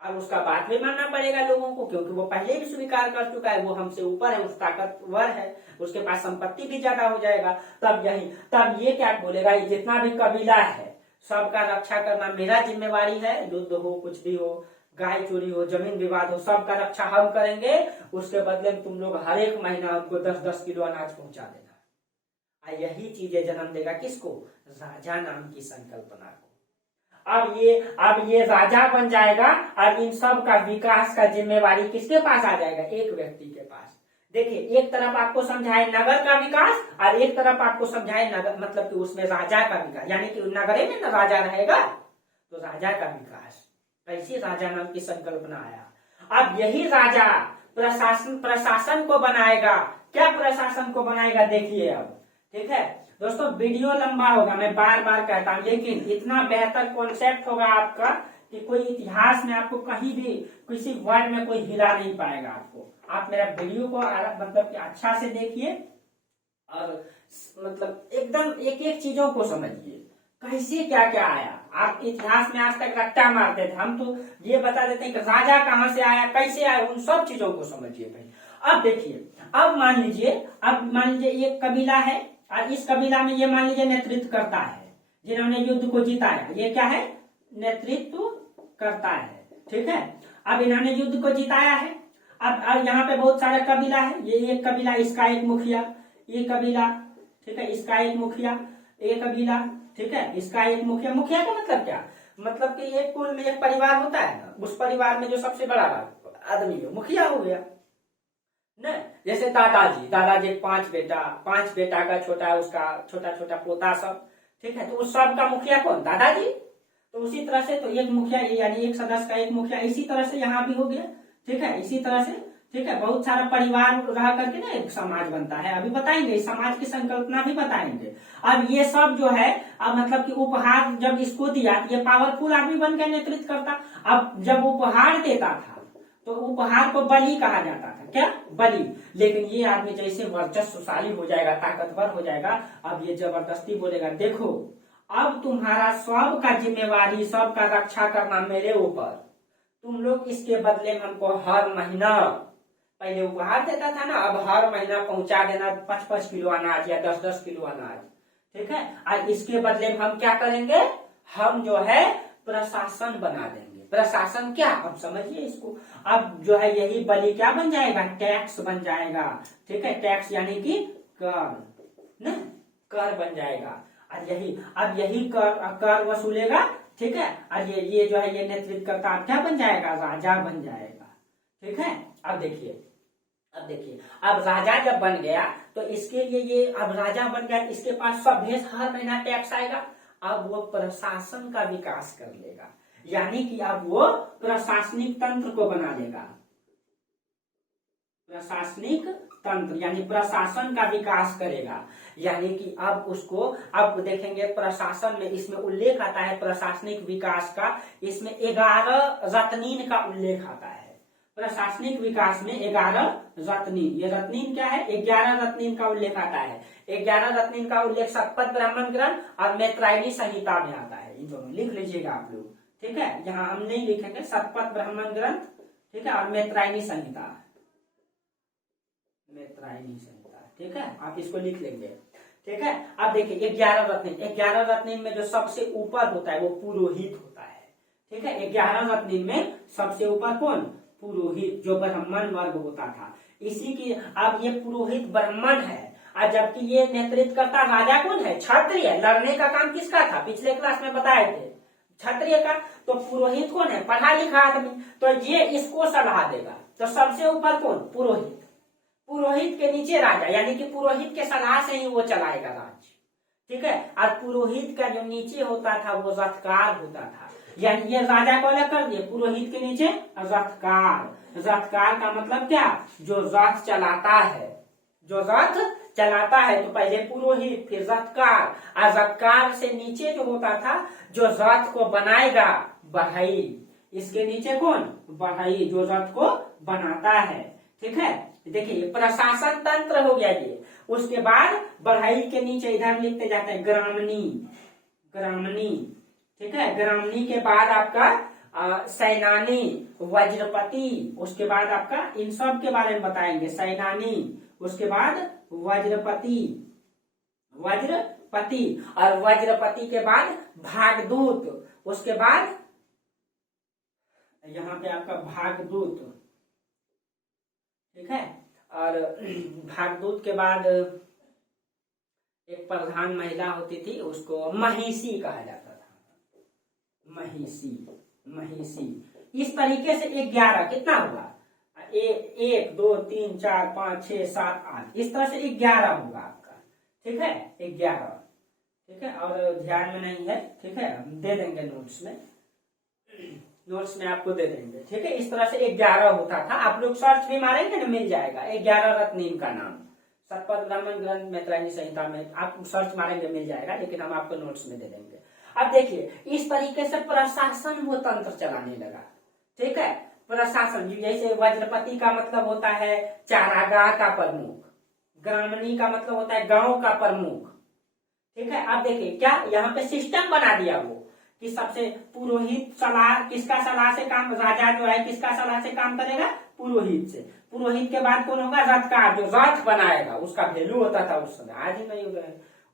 और उसका बात भी मानना पड़ेगा लोगों को, क्योंकि वो पहले भी स्वीकार कर चुका है, वो हमसे ऊपर है, उस ताकतवर है, उसके पास संपत्ति भी ज्यादा हो जाएगा। तब ये क्या बोलेगा, जितना भी कबीला है सबका रक्षा करना मेरा जिम्मेवारी है, युद्ध हो, कुछ भी हो, गाय चोरी हो, जमीन विवाद हो, सबका रक्षा हम करेंगे, उसके बदले में तुम लोग हर एक महीना हमको 10-10 किलो अनाज पहुंचा देना। यही चीजें जन्म देगा किसको, राजा नाम की संकल्पना को। अब ये राजा बन जाएगा और इन सब का विकास का जिम्मेवारी किसके पास आ जाएगा, एक व्यक्ति के पास। देखिए, एक तरफ आपको समझाए नगर का विकास और एक तरफ आपको समझाए नगर मतलब कि उसमें राजा का विकास, यानी कि नगरे में न राजा रहेगा तो राजा का विकास। कैसी राजा नाम की संकल्पना आया। अब यही राजा प्रशासन को बनाएगा। क्या प्रशासन को बनाएगा, देखिए अब, ठीक है दोस्तों, वीडियो लंबा होगा, मैं बार बार कहता हूँ, लेकिन इतना बेहतर कॉन्सेप्ट होगा आपका कि कोई इतिहास में आपको कहीं भी किसी वर्ड में कोई हिला नहीं पाएगा आपको। आप मेरा वीडियो को मतलब कि अच्छा से देखिए और मतलब एकदम एक एक चीजों को समझिए, कैसे क्या क्या आया। आप इतिहास में आज तक रट्टा मारते थे, हम तो ये बता देते हैं कि राजा कहाँ से आया, कैसे आया, उन सब चीजों को समझिए पहले। अब देखिए, अब मान लीजिए एक कबीला है और इस कबीला में ये मान लीजिए नेतृत्व करता है, जिन्होंने युद्ध को जिताया, ये क्या है, नेतृत्व करता है, ठीक है। अब इन्होंने युद्ध को जिताया है। अब यहाँ पे बहुत सारा कबीला है, ये एक कबीला, इसका एक मुखिया, ये कबीला, ठीक है, इसका एक मुखिया, एक कबीला, ठीक है, इसका एक मुखिया। मुखिया का मतलब क्या, मतलब कि एक कुल में एक परिवार होता है ना, उस परिवार में जो सबसे बड़ा आदमी है मुखिया हो गया न। जैसे दादाजी 5 बेटा का छोटा, उसका छोटा छोटा पोता सब, ठीक है, तो उस सब का मुखिया कौन, दादाजी। तो उसी तरह से तो एक मुखिया यानी एक सदस्य का एक मुखिया, इसी तरह से यहाँ भी हो गया, ठीक है, इसी तरह से, ठीक है, बहुत सारा परिवार रह करके ना एक समाज बनता है। अभी बताएंगे, समाज की संकल्पना भी बताएंगे। अब ये सब जो है, अब मतलब कि उपहार जब इसको दिया, ये पावरफुल आदमी बन के नेतृत्व करता। अब जब उपहार देता था तो उपहार को बलि कहा जाता था, क्या, बलि। लेकिन ये आदमी जैसे वर्चस्वशाली हो जाएगा, ताकतवर हो जाएगा, अब ये जबरदस्ती बोलेगा, देखो अब तुम्हारा सब का जिम्मेवारी, सब का रक्षा करना मेरे ऊपर, तुम लोग इसके बदले में हमको हर महीना, पहले उपहार देता था ना, अब हर महीना पहुंचा देना 5-5 किलो अनाज या 10-10 किलो अनाज, ठीक है। और इसके बदले में हम क्या करेंगे, हम जो है प्रशासन बना देंगे। प्रशासन क्या, अब समझिए इसको। अब जो है यही बलि क्या बन जाएगा, टैक्स बन जाएगा, ठीक है, टैक्स यानी कि कर न, कर बन जाएगा। और यही कर वसूलेगा, ठीक है। और ये जो है ये नेतृत्व करता क्या बन जाएगा, राजा बन जाएगा, ठीक है। अब देखिए, अब राजा जब बन गया तो इसके लिए ये, अब राजा बन गया, इसके पास सब भेष हर महीना टैक्स आएगा। अब वो प्रशासन का विकास कर लेगा, यानी कि अब वो प्रशासनिक तंत्र को बना लेगा। प्रशासनिक तंत्र यानी प्रशासन का विकास करेगा, यानी कि अब उसको, अब देखेंगे प्रशासन में, इसमें उल्लेख आता है प्रशासनिक विकास का, इसमें 11 रत्नीन का उल्लेख आता है। प्रशासनिक विकास में 11 रत्नीन, ये रत्नीन क्या है, 11 रत्नीन का उल्लेख आता है। 11 रत्नीन का उल्लेख शतपथ ब्राह्मण ग्रंथ और मैत्रायणी संहिता में आता है। इन दोनों लिख लीजिएगा आप लोग, ठीक है। यहाँ हम नहीं लिखेंगे, शतपथ ब्राह्मण ग्रंथ, ठीक है, और मैत्रायणी संहिता, ठीक है, आप इसको लिख लेंगे, ठीक है। अब देखिए 11 रत्न, 11 रत्न में जो सबसे ऊपर होता है वो पुरोहित होता है। ठीक है, 11 रत्न में सबसे ऊपर कौन? पुरोहित, जो ब्राह्मण वर्ग होता था। इसी की अब ये पुरोहित ब्राह्मण है, और जबकि ये नेतृत्व करता राजा कौन है? क्षत्रिय। लड़ने का काम किसका था? पिछले क्लास में बताए थे, क्षत्रिय का। तो पुरोहित कौन है? पढ़ा लिखा आदमी। तो ये इसको सलाह देगा। तो सबसे ऊपर कौन? पुरोहित। पुरोहित के नीचे राजा, यानी कि पुरोहित के सलाह से ही वो चलाएगा राज्य। ठीक है। और पुरोहित का जो नीचे होता था वो रथकार होता था, यानी ये राजा को अलग कर दिए, पुरोहित के नीचे रथकार। रथकार का मतलब क्या? जो रथ चलाता है, जो रथ चलाता है। तो पहले पुरोहित, फिर रथकार, और रथकार से नीचे जो होता था, जो रथ को बनाएगा, बढ़ई। इसके नीचे कौन? बढ़ई, जो रथ को बनाता है। ठीक है, देखिए प्रशासन तंत्र हो गया ये। उसके बाद बढ़ई के नीचे इधर लिखते जाते हैं ग्रामनी, ग्रामनी। ठीक है, ग्रामनी के बाद आपका सैनानी, वज्रपति। उसके बाद आपका इन सब के बारे में बताएंगे, सैनानी, उसके बाद वज्रपति, वज्रपति, और वज्रपति के बाद भागदूत। उसके बाद यहाँ पे आपका भागदूत। ठीक है, और भागदूत के बाद एक प्रधान महिला होती थी, उसको महिषी कहा जाता था। महिषी, महिषी। इस तरीके से 11 कितना हुआ? 1 2 3 4 5 6 7 8, इस तरह से 11 होगा आपका। ठीक है, 11। ठीक है, और ध्यान में नहीं है। ठीक है, हम दे देंगे नोट्स में, नोट्स में आपको दे देंगे। ठीक है, इस तरह से 11 होता था। आप लोग सर्च भी मारेंगे ना, मिल जाएगा 11 रत्नीम का नाम। सतपथ ब्राह्मण ग्रंथ मैत्रायणी संहिता में आप सर्च मारेंगे, मिल जाएगा, लेकिन हम आपको नोट्स में दे देंगे। अब देखिए इस तरीके से प्रशासन वो तंत्र चलाने लगा। ठीक है, प्रशासन, जैसे वज्रपति का मतलब होता है चारागाह का प्रमुख, ग्रामणी का मतलब होता है गांव का प्रमुख। ठीक है, अब देखिए क्या यहाँ पे सिस्टम बना दिया वो, कि सबसे पुरोहित सलाह, किसका सलाह से काम, राजा जो है किसका सलाह से काम करेगा? पुरोहित से। पुरोहित के बाद कौन होगा? रथकार, जो रथ बनाएगा, उसका वैल्यू होता था उस समय, आज ही नहीं होगा।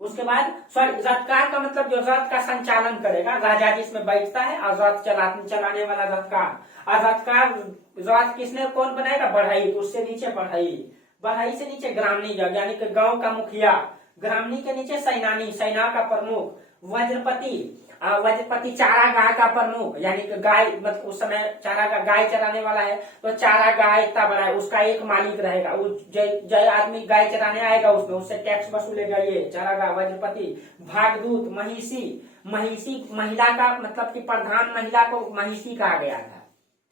उसके बाद रथकार का मतलब जो रथ का संचालन करेगा, राजा जिसमें बैठता है, और रथ चलाने वाला रथकार। और रथकार, रथ किसने कौन बनाएगा? बढ़ई, उससे नीचे बढ़ई, बढ़ई से नीचे ग्रामणी, यानी कि गांव का मुखिया। ग्रामणी के नीचे सैनानी, सेना का प्रमुख। वज्रपति, वज्रपति चारागाह का प्रमुख, यानी कि गाय, मतलब उस समय चारागाह, गाय चराने वाला है तो चारागाह इतना बड़ा है, उसका एक मालिक रहेगा। जय आदमी गाय चराने आएगा उसमें, उससे टैक्स वसूलेगा ये चारागाह, वज्रपति। भागदूत, महिषी, महिषी महिला का मतलब कि प्रधान महिला को महिषी कहा गया था।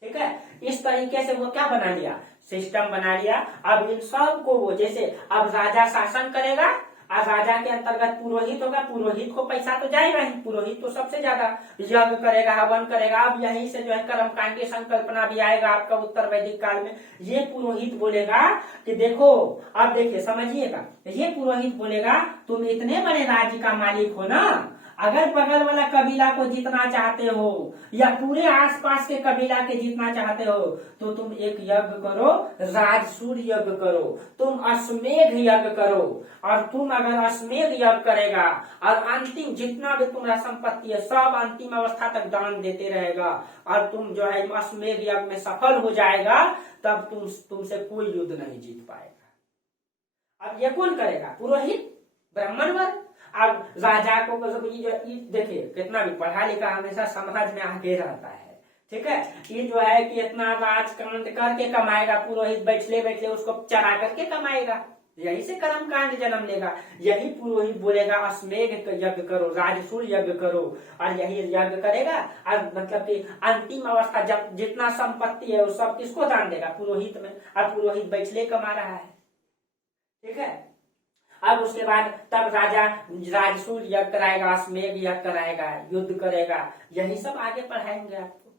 ठीक है, इस तरीके से वो क्या बना लिया? सिस्टम बना लिया। अब इन सब को वो, जैसे अब राजा शासन करेगा, और राजा के अंतर्गत पुरोहित होगा, पुरोहित को पैसा तो जाएगा ही, पुरोहित तो सबसे ज्यादा यज्ञ करेगा, हवन करेगा। अब यहीं से जो है कर्मकांड की संकल्पना भी आएगा आपका उत्तर वैदिक काल में। ये पुरोहित बोलेगा कि देखो, अब देखिए समझिएगा, ये पुरोहित बोलेगा तुम इतने बड़े राज्य का मालिक हो ना, अगर बगल वाला कबीला को जीतना चाहते हो, या पूरे आसपास के कबीला के जीतना चाहते हो, तो तुम एक यज्ञ करो, राजसूय यज्ञ करो, तुम अश्वमेध यज्ञ करो। और तुम अगर अश्वमेध यज्ञ करेगा, और अंतिम जितना भी तुम्हारा संपत्ति है सब अंतिम अवस्था तक दान देते रहेगा, और तुम जो है अश्वमेध यज्ञ में सफल हो जाएगा, तब तुमसे कोई युद्ध नहीं जीत पाएगा। अब ये कौन करेगा? पुरोहित, ब्राह्मण वर्ग। अब राजा को देखिए कितना भी पढ़ा लिखा हमेशा समाज में आगे रहता है। ठीक है, ये जो है कि इतना राजकांड करके कमाएगा, पुरोहित बैठले बैठले उसको चरा करके कमाएगा, यही से कर्मकांड जन्म लेगा। यही पुरोहित बोलेगा अश्वमेध यज्ञ करो, राजसूय यज्ञ करो, और यही यज्ञ करेगा। और मतलब कि अंतिम अवस्था जब जितना संपत्ति है वो सब किसको दान देगा? पुरोहित में। और पुरोहित बैठले कमा रहा है। ठीक है, अब उसके बाद तब राजा राजसूय यज्ञ कराएगा, अश्वमेध यज्ञ कराएगा, युद्ध करेगा, यही सब आगे पढ़ाएंगे आपको।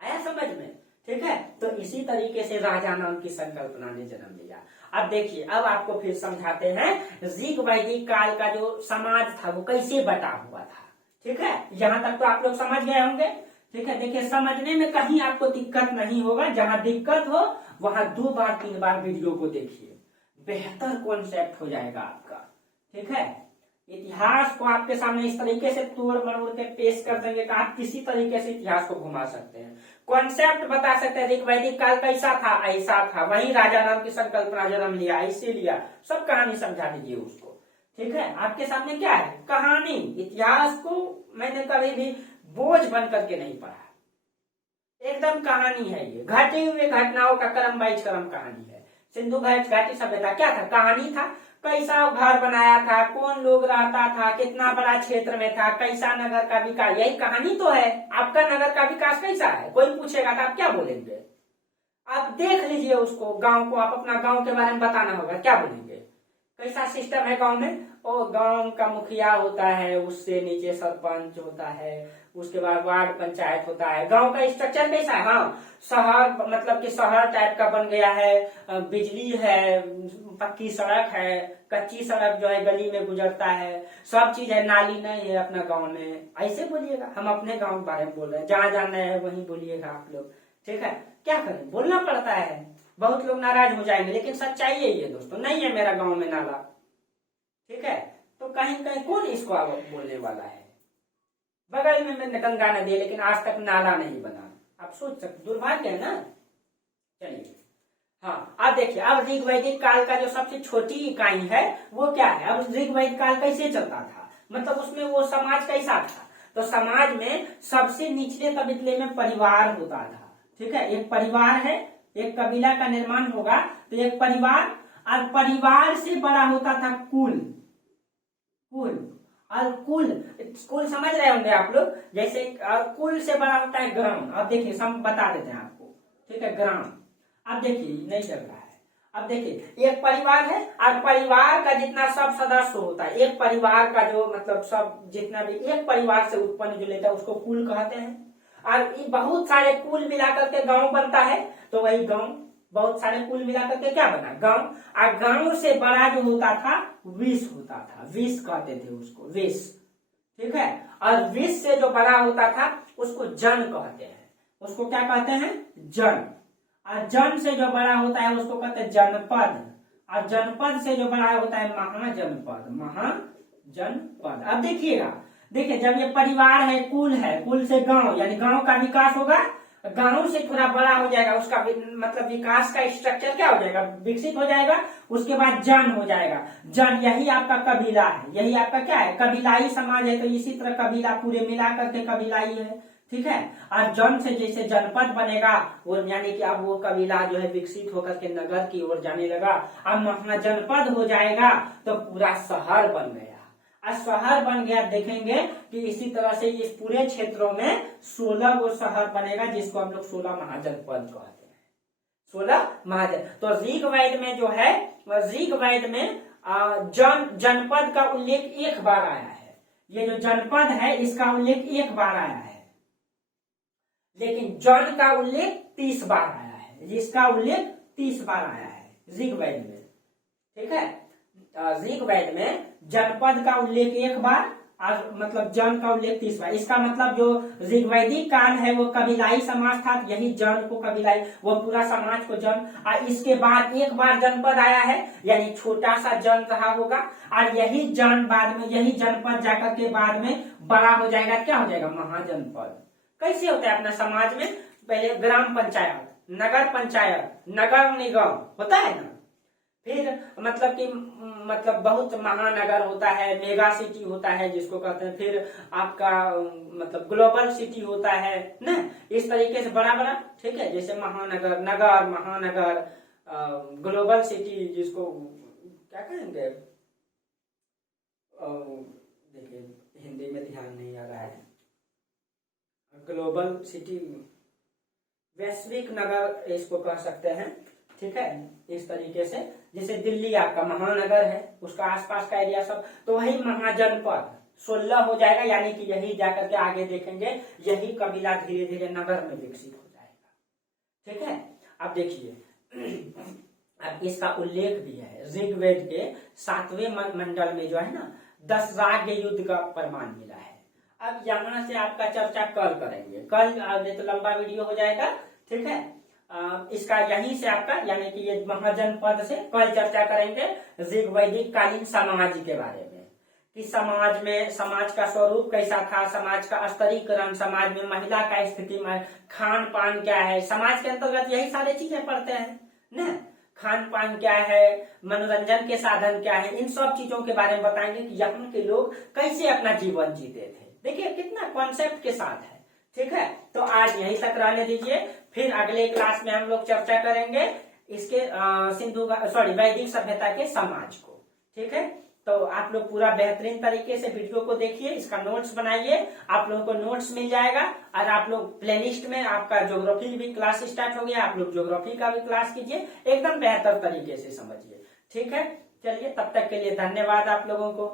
आया समझ में? ठीक है, तो इसी तरीके से राजा नाम की संकल्पना ने जन्म लिया। अब देखिए, अब आपको फिर समझाते हैं ऋग वैदिक काल का जो समाज था वो कैसे बटा हुआ था। ठीक है, यहाँ तक तो आप लोग समझ गए होंगे। ठीक है, देखिए समझने में कहीं आपको दिक्कत नहीं होगा, जहां दिक्कत हो वहां 2 बार 3 बार वीडियो को देखिए, बेहतर कॉन्सेप्ट हो जाएगा आपका। ठीक है। इतिहास को आपके सामने इस तरीके से तोड़ मरोड़ के पेश कर देंगे कि आप किसी तरीके से इतिहास को घुमा सकते हैं, कॉन्सेप्ट बता सकते हैं। वैदिक काल कैसा था, ऐसा था, वही राजा राम की संकल्पना जन्म लिया, ऐसे लिया, सब कहानी समझा दीजिए उसको। ठीक है, आपके सामने क्या है, कहानी। इतिहास को मैंने कभी भी बोझ बन करके नहीं पढ़ा, एकदम कहानी है ये, घटे हुए घटनाओं का क्रम बाई क्रम कहानी है। सिंधु घाटी सभ्यता क्या था, कहानी था। कैसा घर बनाया था, कौन लोग रहता था, कितना बड़ा क्षेत्र में था, कैसा नगर का विकास, यही कहानी तो है। आपका नगर का विकास कैसा है, कोई पूछेगा तो आप क्या बोलेंगे? आप देख लीजिए उसको, गांव को, आप अपना गांव के बारे में बताना होगा, क्या बोलेंगे? कैसा सिस्टम है गांव में? और गांव का मुखिया होता है, उससे नीचे सरपंच होता है, उसके बाद वार्ड पंचायत होता है। गांव का स्ट्रक्चर कैसा है? हाँ, शहर मतलब कि शहर टाइप का बन गया है, बिजली है, पक्की सड़क है, कच्ची सड़क जो है गली में गुजरता है, सब चीज है, नाली नहीं है अपना गांव में। ऐसे बोलिएगा, हम अपने गांव के बारे में बोल रहे हैं, जहां जाना है वहीं बोलिएगा आप लोग। ठीक है, क्या करें, बोलना पड़ता है। बहुत लोग नाराज हो जाएंगे, लेकिन सच्चाई यही है दोस्तों, नहीं है मेरा गांव में नाला। ठीक है, तो कहीं कहीं कौन इसको बोलने वाला है? बगल में मैंने गंगा नदी है, लेकिन आज तक नाला नहीं बना। आप सोच सकते, दुर्भाग्य है ना। चलिए, हाँ, अब देखिए, अब ऋग वैदिक काल का जो सबसे छोटी इकाई है वो क्या है। अब ऋग वैदिक काल कैसे चलता था, मतलब उसमें वो समाज कैसा था? तो समाज में सबसे निचले तबीले में परिवार होता था। ठीक है, एक परिवार है, एक कबीला का निर्माण होगा तो एक परिवार, और परिवार से बड़ा होता था कुल। कुल और कुल समझ रहे होंगे आप लोग, जैसे कुल से बड़ा होता है ग्राम। अब देखिए, सब बता देते हैं आपको। ठीक है, ग्राम। अब देखिए, नहीं चल रहा है। अब देखिए, एक परिवार है और परिवार का जितना सब सदस्य होता है, एक परिवार का जो मतलब सब जितना भी एक परिवार से उत्पन्न जो लेता है उसको कुल कहते हैं। और ये बहुत सारे कुल मिलाकर के गांव बनता है, तो वही गांव, बहुत सारे कुल मिलाकर के क्या बना, गांव। और गांव से बड़ा जो होता था विष होता था, विष कहते थे उसको, विष। ठीक है, और विष से जो बड़ा होता था उसको जन कहते हैं। उसको क्या कहते हैं, जन। और जन से जो बड़ा होता है उसको कहते हैं जनपद। और जनपद से जो बड़ा होता है महाजनपद, महाजनपद। अब देखिएगा, देखिए, जब ये परिवार है, कुल से गांव, यानी गांव का विकास होगा, गांव से थोड़ा बड़ा हो जाएगा, उसका मतलब विकास का स्ट्रक्चर क्या हो जाएगा, विकसित हो जाएगा। उसके बाद जन हो जाएगा, जन, यही आपका कबीला है, यही आपका क्या है, कबीलाई समाज है। तो इसी तरह कबीला पूरे मिला करके कबीलाई है। ठीक है, और जन से जैसे जनपद बनेगा, वो यानी कि अब वो कबीला जो है विकसित होकर के नगर की ओर जाने लगा। अब महाजनपद हो जाएगा तो पूरा शहर बन गया। शहर बन गया, देखेंगे कि इसी तरह से इस पूरे क्षेत्रों में 16 वो शहर बनेगा, जिसको हम लोग 16 महाजनपद कहते हैं। 16 महाजन। तो ऋग वेद में जो है, ऋग वेद में जनपद का उल्लेख एक बार आया है। ये जो जनपद है इसका उल्लेख एक बार आया है, लेकिन जन का उल्लेख 30 बार आया है। इसका उल्लेख 30 बार आया है ऋग वेद में। ठीक है, ऋग वेद में जनपद का उल्लेख एक बार और मतलब जन का उल्लेख 30 बार। इसका मतलब जो ऋग्वैदिक काल है वो कबीलाई समाज था, यही जन को कबीलाई, वो पूरा समाज को जन। और इसके बाद एक बार जनपद आया है, यानी छोटा सा जन रहा होगा, और यही जन बाद में, यही जनपद जाकर के बाद में बड़ा हो जाएगा, क्या हो जाएगा, महाजनपद। कैसे होता है अपना समाज में, पहले ग्राम पंचायत, नगर पंचायत, नगर निगम होता है ना, फिर मतलब कि मतलब बहुत महानगर होता है, मेगा सिटी होता है जिसको कहते हैं, फिर आपका मतलब ग्लोबल सिटी होता है ना, इस तरीके से बड़ा बड़ा। ठीक है, जैसे महानगर, नगर, महानगर, ग्लोबल सिटी, जिसको क्या कहेंगे, देखिए हिंदी में ध्यान नहीं आ रहा है, ग्लोबल सिटी, वैश्विक नगर इसको कह सकते हैं। ठीक है, इस तरीके से, जैसे दिल्ली आपका महानगर है, उसका आसपास का एरिया सब, तो वही महाजनपद 16 हो जाएगा, यानी कि यही जाकर के आगे देखेंगे यही कबीला धीरे धीरे नगर में विकसित हो जाएगा। ठीक है, अब देखिए, अब इसका उल्लेख भी है ऋग्वेद के 7वें मंडल में जो है ना, 10 राज्य युद्ध का प्रमाण मिला है। अब यहां से आपका चर्चा कल करेंगे, कल नहीं तो लंबा वीडियो हो जाएगा। ठीक है, इसका यहीं से आपका यानी कि ये महाजनपद से कल चर्चा करेंगे ऋग वैदिक कालीन समाज के बारे में कि समाज में समाज का स्वरूप कैसा था, समाज का स्तरीकरण, समाज में महिला का स्थिति में खान पान क्या है। समाज के अंतर्गत यही सारी चीजें पढ़ते हैं ना, खान पान क्या है, मनोरंजन के साधन क्या है, इन सब चीजों के बारे में बताएंगे कि यहाँ के लोग कैसे अपना जीवन जीते थे। देखिए कितना कॉन्सेप्ट के साथ है। ठीक है, तो आज यहीं तक रहने दीजिए, फिर अगले क्लास में हम लोग चर्चा करेंगे इसके वैदिक सभ्यता के समाज को। ठीक है, तो आप लोग पूरा बेहतरीन तरीके से वीडियो को देखिए, इसका नोट्स बनाइए, आप लोगों को नोट्स मिल जाएगा। और आप लोग प्लेलिस्ट में आपका ज्योग्राफी भी क्लास स्टार्ट हो गया, आप लोग ज्योग्राफी का भी क्लास कीजिए, एकदम बेहतर तरीके से समझिए। ठीक है, चलिए तब तक के लिए धन्यवाद आप लोगों को।